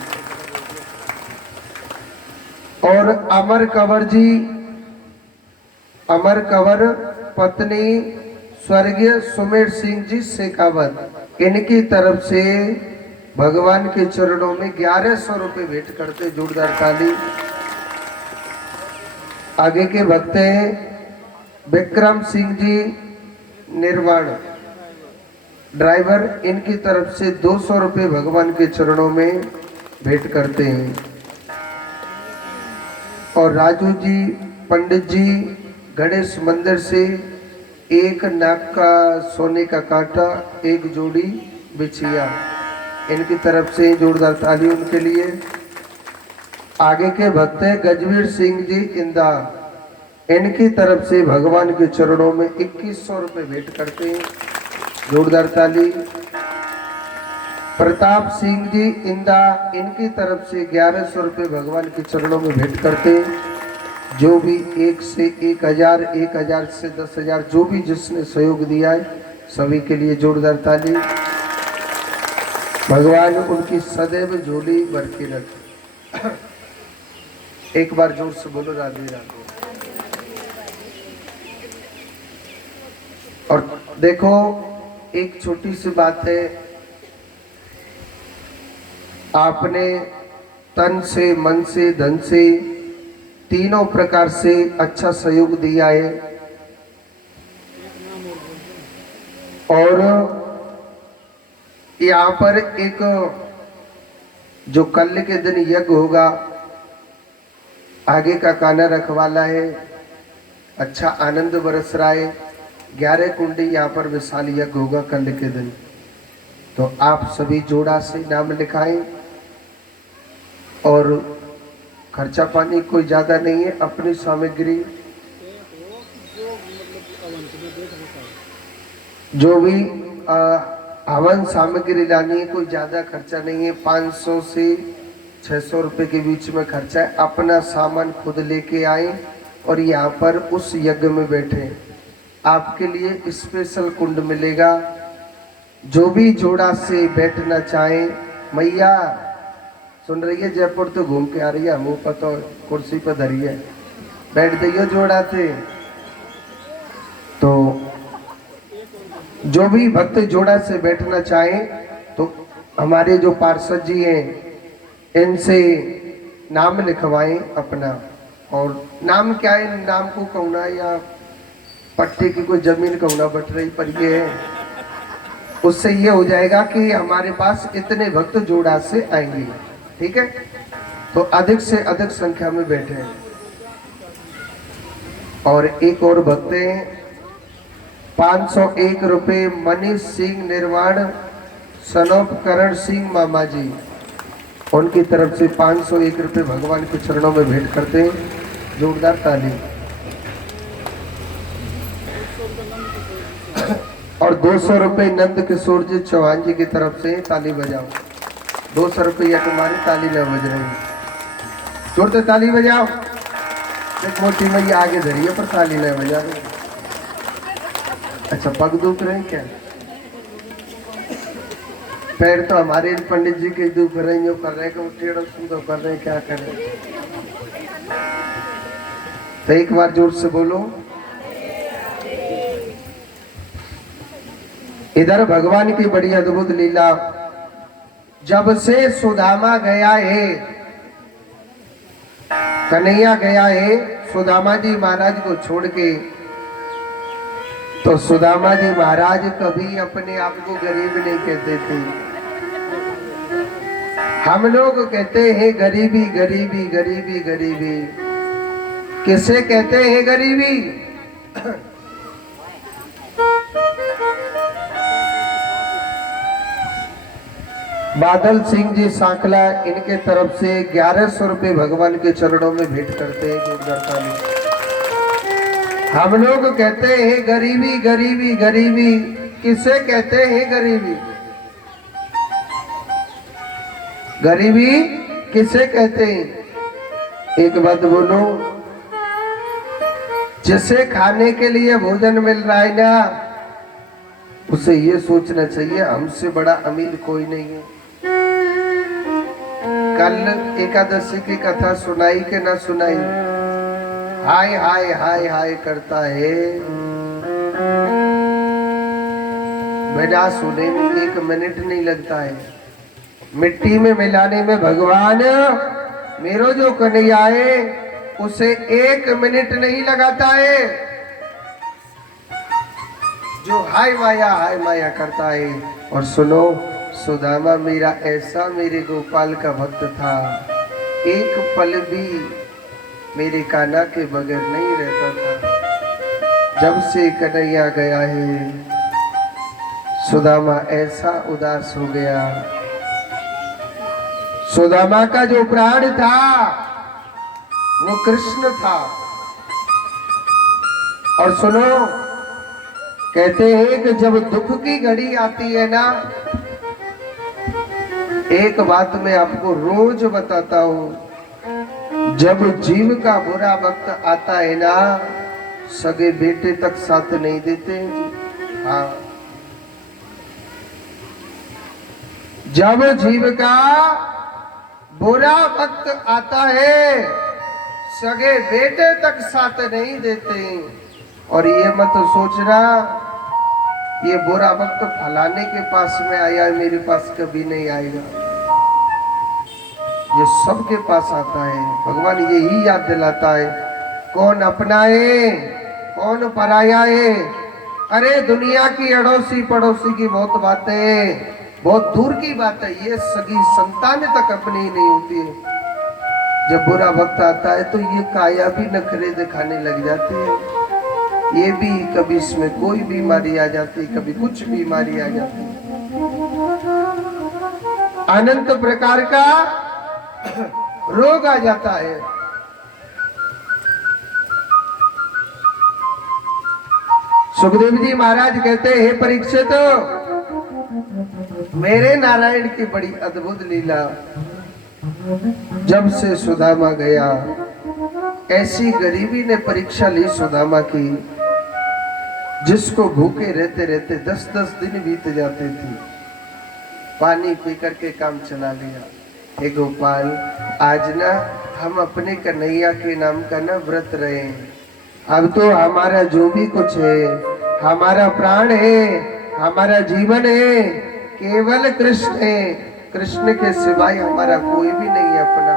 और अमर कंवर जी, अमर कंवर पत्नी स्वर्गीय सुमेर सिंह जी शेखावत, इनकी तरफ से भगवान के चरणों में 1100 रुपये भेंट करते। जोरदार ताली। आगे के भक्त हैं विक्रम सिंह जी निर्वाण, ड्राइवर इनकी तरफ से 200 रुपये भगवान के चरणों में भेंट करते हैं। और राजू जी, पंडित जी गणेश मंदिर से एक नाक का सोने का कांटा, एक जोड़ी बिछिया, इनकी तरफ से जोरदार ताली उनके लिए। आगे के भक्त हैं गजवीर सिंह जी इंदा, इनकी तरफ से भगवान के चरणों में 2100 रुपये भेंट करते हैं, जोरदार ताली। प्रताप सिंह जी इंदा, इनकी तरफ से 1100 रुपये भगवान के चरणों में भेंट करते हैं। जो भी 1 से 1000, 1000 से 10,000, जो भी जिसने सहयोग दिया है सभी के लिए जोरदार ताली। भगवान उनकी सदैव झोली भर के रखे। एक बार जोर से बोलो राधे राधे। और देखो एक छोटी सी बात है, आपने तन से, मन से, धन से, तीनों प्रकार से अच्छा सहयोग दिया है। और यहाँ पर एक जो कल के दिन यज्ञ होगा, आगे का काना रखवाला है, अच्छा आनंद बरस रहा है। 11 कुंडी यहाँ पर विशाल यज्ञ होगा कल के दिन, तो आप सभी जोड़ा से नाम लिखाएं। और खर्चा पानी कोई ज़्यादा नहीं है, अपनी सामग्री जो भी हवन सामग्री लानी है, कोई ज़्यादा खर्चा नहीं है। 500 से 600 रुपये के बीच में खर्चा है। अपना सामान खुद लेके आए और यहाँ पर उस यज्ञ में बैठे। आपके लिए स्पेशल कुंड मिलेगा। जो भी जोड़ा से बैठना चाहे, मैया सुन रही है, जयपुर तो घूम के आ रही है, मुँह पर तो कुर्सी पर धरी है, बैठ दियो जोड़ा थे। तो जो भी भक्त जोड़ा से बैठना चाहे तो हमारे जो पार्षद जी हैं इनसे नाम लिखवाएं अपना। और नाम क्या है, नाम को कहना या पट्टे की कोई जमीन कहना बट रही, पर ये है, उससे ये हो जाएगा कि हमारे पास इतने भक्त जोड़ा से आएंगे। ठीक है, तो अधिक से अधिक संख्या में बैठे। और एक और भक्त हैं 501 रुपये मनीष सिंह निर्माण, सनोप करण सिंह मामा जी, उनकी तरफ से 501 रुपये भगवान के चरणों में भेंट करते हैं, जोरदार ताली। और 200 रुपये नंद किशोर जी चौहान जी की तरफ से, ताली बजाओ। 200 रुपया तुम्हारी, ताली न बज रही, जोर से ताली बजाओ। एक मोटी मैया आगे धरी है पर ताली न बजा रही। अच्छा, पग दुख रहे हैं क्या? पैर तो हमारे पंडित जी के दुख रहे हैं, जो कर रहे हैं टेढ़ो सुंदर कर रहे हैं, क्या कर रहे हैं? तो एक बार जोर से बोलो। इधर भगवान की बड़ी अद्भुत लीला। जब से सुदामा गया है, कन्हैया गया है सुदामा जी महाराज को छोड़ के, तो सुदामा जी महाराज कभी अपने आप को गरीब नहीं कहते थे। हम लोग कहते हैं गरीबी गरीबी गरीबी गरीबी। किसे कहते हैं गरीबी? बादल सिंह जी सांकला, इनके तरफ से 1100 रुपये भगवान के चरणों में भेंट करते हैं, जोरदार ताली। हम लोग कहते हैं गरीबी गरीबी गरीबी। किसे कहते हैं गरीबी? गरीबी किसे कहते हैं? एक बात बोलो, जिसे खाने के लिए भोजन मिल रहा है ना, उसे ये सोचना चाहिए हमसे बड़ा अमीर कोई नहीं है। कल एकादशी की कथा सुनाई के ना सुनाई? हाय हाय हाय हाय करता है, बिना सुने में 1 मिनट नहीं लगता है। मिट्टी में मिलाने में भगवान मेरो जो कन्हैया है उसे 1 मिनट नहीं लगाता है। जो हाय माया करता है। और सुनो, सुदामा मेरा ऐसा मेरे गोपाल का भक्त था, एक पल भी मेरे कान्हा के बगैर नहीं रहता था। जब से कन्हैया गया है, सुदामा ऐसा उदास हो गया। सुदामा का जो प्राण था वो कृष्ण था। और सुनो, कहते हैं कि जब दुख की घड़ी आती है ना, एक बात मैं आपको रोज बताता हूं, जब जीव का बुरा वक्त आता है ना, सगे बेटे तक साथ नहीं देते हैं। हाँ, जब जीव का बुरा वक्त आता है, सगे बेटे तक साथ नहीं देते। और ये मत सोचना ये बुरा वक्त फलाने के पास में आया, मेरे पास कभी नहीं आएगा। ये सबके पास आता है। भगवान यही याद दिलाता है, कौन अपना है कौन पराया है। अरे दुनिया की अड़ोसी पड़ोसी की बहुत बातें, बहुत दूर की बात है, ये सगी संतान तक अपनी ही नहीं होती है। जब बुरा वक्त आता है तो ये काया भी नखरे दिखाने लग जाते हैं। ये भी कभी इसमें कोई बीमारी आ जाती, कभी कुछ बीमारी आ जाती, अनंत प्रकार का रोग आ जाता है। सुखदेव जी महाराज कहते हैं, परीक्षित मेरे नारायण की बड़ी अद्भुत लीला। जब से सुदामा गया, ऐसी गरीबी ने परीक्षा ली सुदामा की, जिसको भूखे रहते रहते 10-10 दिन बीत जाते थे। पानी पी करके काम चला लिया। हे गोपाल, आज ना हम अपने कन्हैया के नाम का ना व्रत रहे हैं। अब तो हमारा जो भी कुछ है, हमारा प्राण है, हमारा जीवन है, केवल कृष्ण है। कृष्ण के सिवाय हमारा कोई भी नहीं अपना।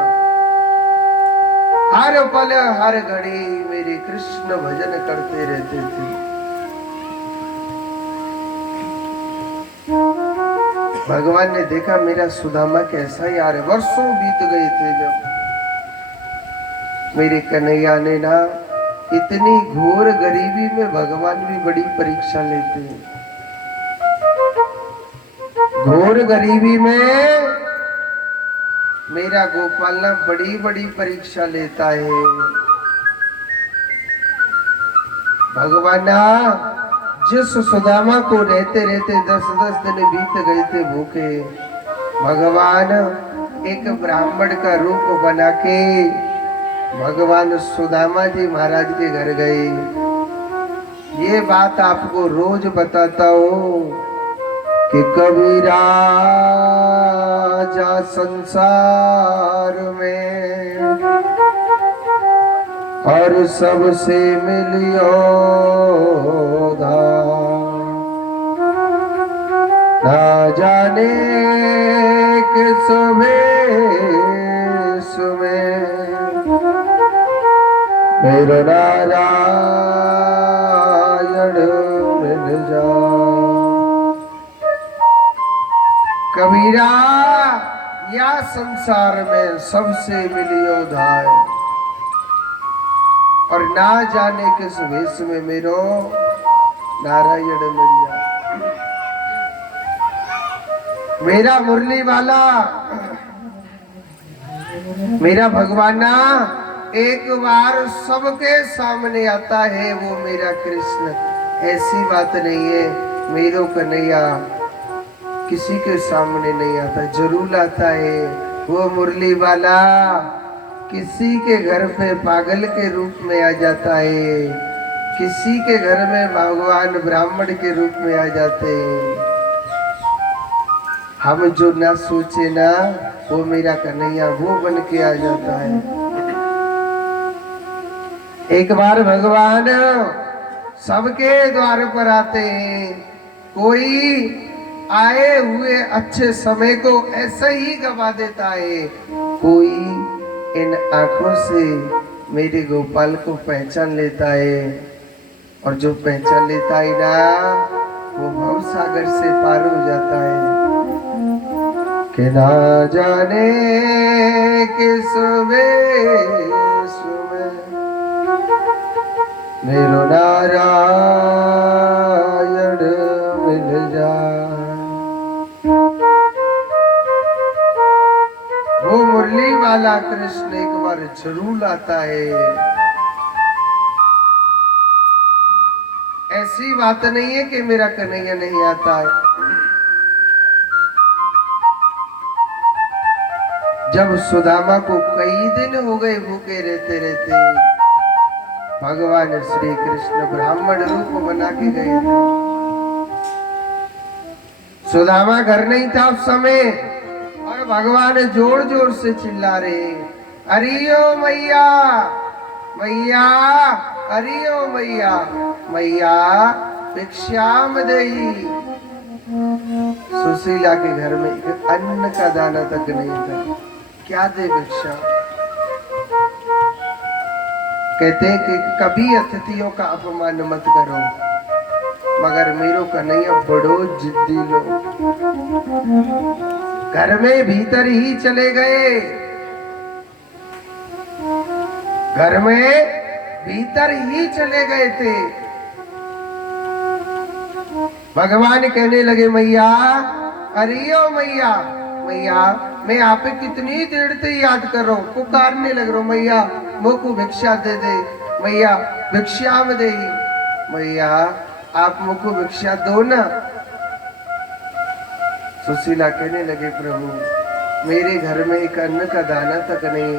हर पल हर घड़ी मेरे कृष्ण भजन करते रहते थे। भगवान ने देखा मेरा सुदामा कैसा यार है। वर्षों बीत गए थे जब मेरे कन्हैया ने ना, इतनी घोर गरीबी में भगवान भी बड़ी परीक्षा लेते हैं। घोर गरीबी में मेरा गोपाल ना बड़ी बड़ी परीक्षा लेता है। भगवान ना जिस सुदामा को रहते रहते 10-10 दिन बीत गए थे भूखे, भगवान एक ब्राह्मण का रूप बना के भगवान सुदामा जी महाराज के घर गए। ये बात आपको रोज बताता हूँ कि कभी राजा संसार में और सबसे मिलियो ना जाने किस वेश में मेरा नारायण मिल जा। कबीरा, या संसार में सबसे मिलियो धाय और ना जाने किस वेश में मेरो नारायण मिल जाए। मेरा मुरली वाला, मेरा भगवान ना एक बार सबके सामने आता है, वो मेरा कृष्ण। ऐसी बात नहीं है, मेरो कन्हैया किसी के सामने नहीं आता, जरूर आता है। वो मुरली वाला किसी के घर पे पागल के रूप में आ जाता है, किसी के घर में भगवान ब्राह्मण के रूप में आ जाते हैं। हम जो ना सोचे ना, वो मेरा कन्हैया वो बन के आ जाता है। एक बार भगवान सबके द्वार पर आते हैं। कोई आए हुए अच्छे समय को ऐसे ही गवा देता है, कोई इन आंखों से मेरे गोपाल को पहचान लेता है। और जो पहचान लेता है ना वो भव सागर से पार हो जाता है। कि ना जाने किस वेश में मेरो नारायण मिल जाए। वो मुरली वाला कृष्ण एक बार जरूर आता है। ऐसी बात नहीं है कि मेरा कन्हैया नहीं आता है। जब सुदामा को कई दिन हो गए भूखे रहते रहते भगवान श्री कृष्ण ब्राह्मण रूप बना के गए थे। सुदामा घर नहीं था उस समय और भगवान जोर जोर से चिल्ला रहे, अरियो मैया मैया, अरियो मैया मैया, भिक्षाम देई। सुशीला के घर में एक अन्न का दाना तक नहीं था, क्या दे भिक्षा। कहते हैं कि कभी अतिथियों का अपमान मत करो, मगर मेरो कन्हैया बड़ो जिद्दी लोग। घर में भीतर ही चले गए, घर में भीतर ही चले गए थे। भगवान कहने लगे, मैया अरियो मैया मैया, मैं आप कितनी देर से याद कर रहा हूँ, पुकारने लग रहा हूँ, मैया मुझको भिक्षा दे दे, मैया भिक्षाम दे, मैया आप मुझको भिक्षा दो ना। सुशीला कहने लगे, प्रभु मेरे घर में एक अन्न का दाना तक नहीं,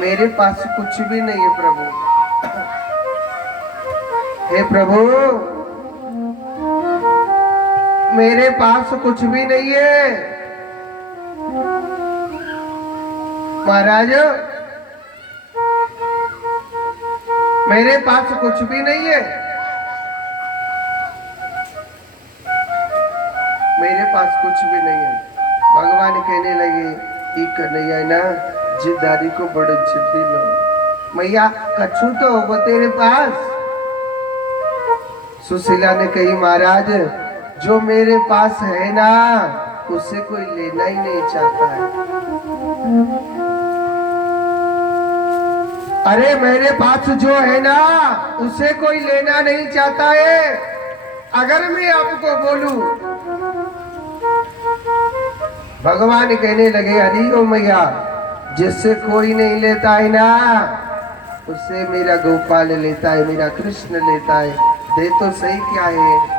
मेरे पास कुछ भी नहीं है प्रभु। हे प्रभु मेरे पास कुछ भी नहीं है। महाराज मेरे पास कुछ भी नहीं है, मेरे पास कुछ भी नहीं है। भगवान कहने लगे, कन्हैया ना जिद्दारी को बड़ो जिद्दी लो, मैया कछु तो होगा तेरे पास। सुशीला ने कही, महाराज जो मेरे पास है ना उससे कोई लेना ही नहीं चाहता है। अरे मेरे पास जो है ना उसे कोई लेना नहीं चाहता है। अगर मैं आपको बोलूं, भगवान कहने लगे, अरे ओ मैया जिससे कोई नहीं लेता है ना उससे मेरा गोपाल लेता है, मेरा कृष्ण लेता है, दे तो सही क्या है।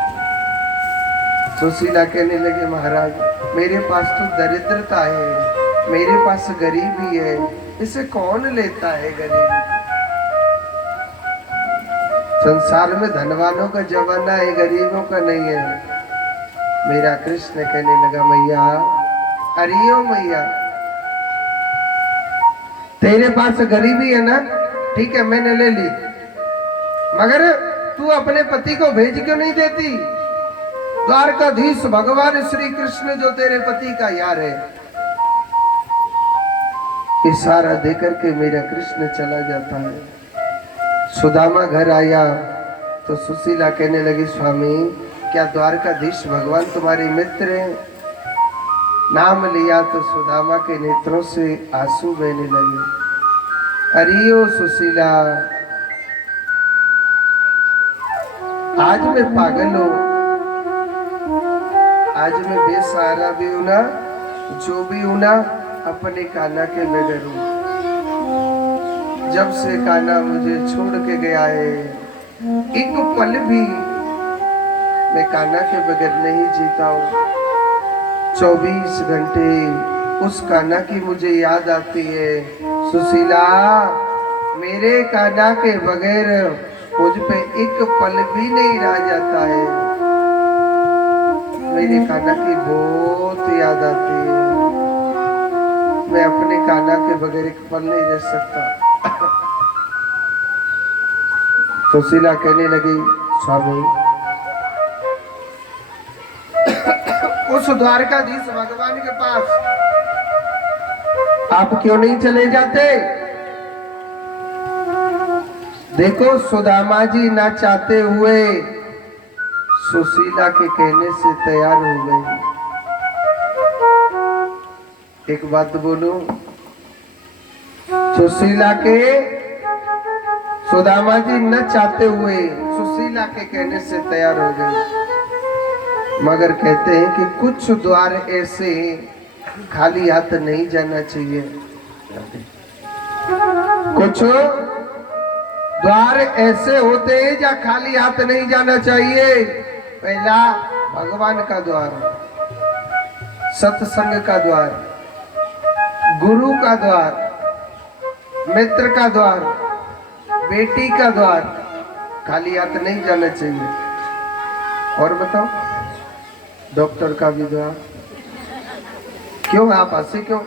सुशीला कहने लगे, महाराज मेरे पास तो दरिद्रता है, मेरे पास गरीबी है, इसे कौन लेता है गरीबी। संसार में धनवानों का जमाना है, गरीबों का नहीं है। मेरा कृष्ण कहने लगा, मैया अरियो मैया तेरे पास गरीबी है ना, ठीक है मैंने ले ली, मगर तू अपने पति को भेज क्यों नहीं देती। द्वारकाधीश भगवान श्री कृष्ण जो तेरे पति का यार है, इशारा देकर के मेरा कृष्ण चला जाता है। सुदामा घर आया तो सुशीला कहने लगी, स्वामी क्या द्वारकाधीश भगवान तुम्हारे मित्र हैं। नाम लिया तो सुदामा के नेत्रों से आंसू बहने लगे। अरियो सुशीला आज मैं पागल हूं, आज मैं बेसहारा भी हूं ना, जो भी हूं ना अपने कान्हा के बगैर हूं। जब से कान्हा मुझे छोड़ के गया है, एक पल भी मैं कान्हा के बगैर नहीं जीता हूं। 24 घंटे उस कान्हा की मुझे याद आती है। सुशीला मेरे कान्हा के बगैर मुझ पे एक पल भी नहीं रह जाता है। मेरे कान्हा की बहुत याद आती है, मैं अपने कान्हा के बगैर एक पल नहीं रह सकता। सुशीला कहने लगी, स्वामी उस द्वारकाधीश भगवान के पास आप क्यों नहीं चले जाते। देखो सुदामा जी ना चाहते हुए सुशीला के कहने से तैयार हो गए। एक बात बोलूं, सुशीला के सुदामा जी न चाहते हुए सुशीला के कहने से तैयार हो गए, मगर कहते हैं कि कुछ द्वार ऐसे खाली हाथ नहीं जाना चाहिए। कुछ द्वार ऐसे होते हैं जहाँ खाली हाथ नहीं जाना चाहिए। पहला भगवान का द्वार, सत्संग का द्वार, गुरु का द्वार, मित्र का द्वार, बेटी का द्वार, खाली हाथ नहीं जाना चाहिए। और बताओ, डॉक्टर का भी द्वार। क्यों आप हंसे क्यों?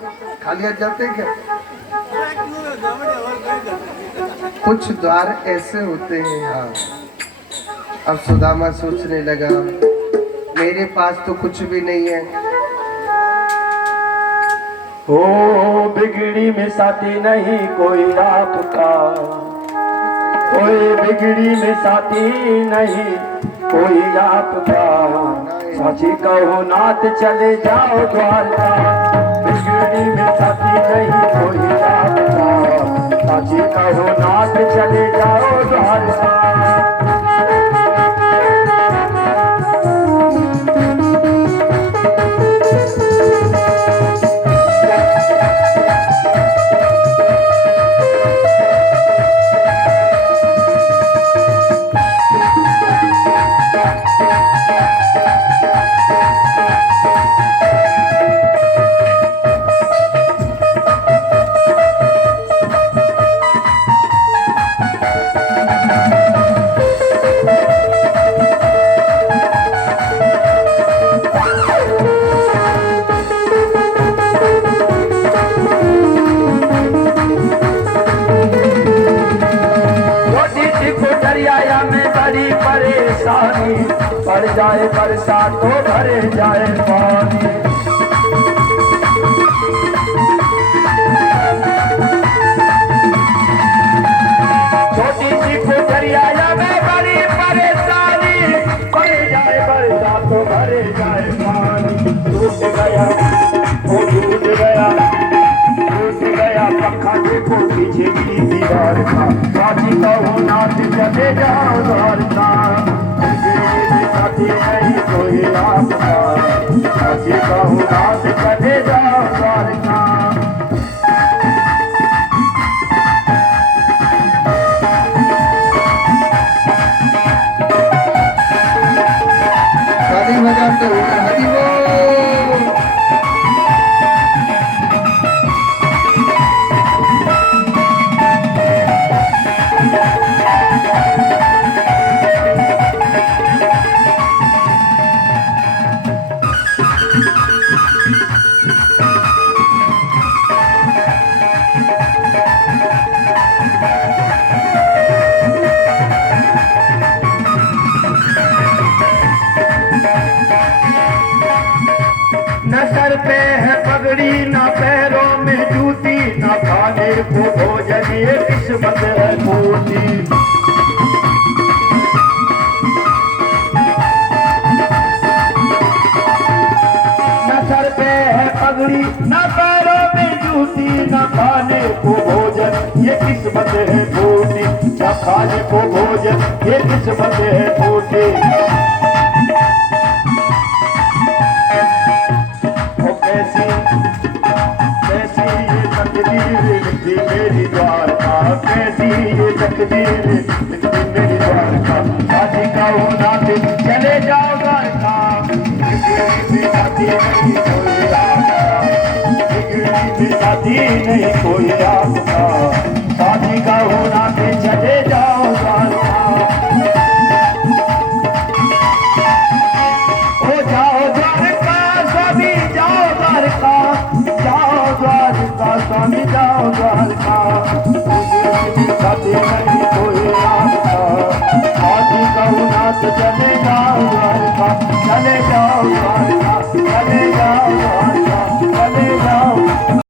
खाली हाथ जाते क्या? कुछ द्वार ऐसे होते हैं। हाँ, अब सुदामा सोचने लगा, मेरे पास तो कुछ भी नहीं है। हो बिगड़ी में साथी नहीं कोई आपका, कोई बिगड़ी में साथी नहीं कोई आपका। साची कहो नाथ चले जाओ द्वारका, बिगड़ी में साथी नहीं कोई आपका। साची कहो नाथ चले जाओ द्वारका। पड़ जाए बरसात तो भरे जाए पानी। छोटी सी पुतरिया में बड़ी परेशानी, पड़ जाए बरसात तो भरे जाए पानी। टूट गया वो टूट गया, टूट गया पंखा देखो पीछे की दीवार का। साथी कहो नाथ चले जाओ द्वारका, साथी नहीं कोई आपका। साथी कहो नाथ चले जाओ द्वारका। शादी बजाते हुए हरि बोल। न सर पे है पगड़ी, न पैरों में जूती, न खाने को भोजन, ये किस्मत है मोटी। न सर पे है पगड़ी, न पैरों में जूती, न खाने को भोजन, ये किस्मत है मोटी। न खाने को भोजन, ये किस्मत है मोटी। मेरी द्वारका कैसी ये तकदीर लिखती मेरी द्वारका। साथी कहो नाथ चले जाओ द्वारका, बिगड़ी साथी नहीं कोई आपका। बिगड़ी साथी नहीं कोई आपका। साथी कहो नाथ चले जाओ द्वारका।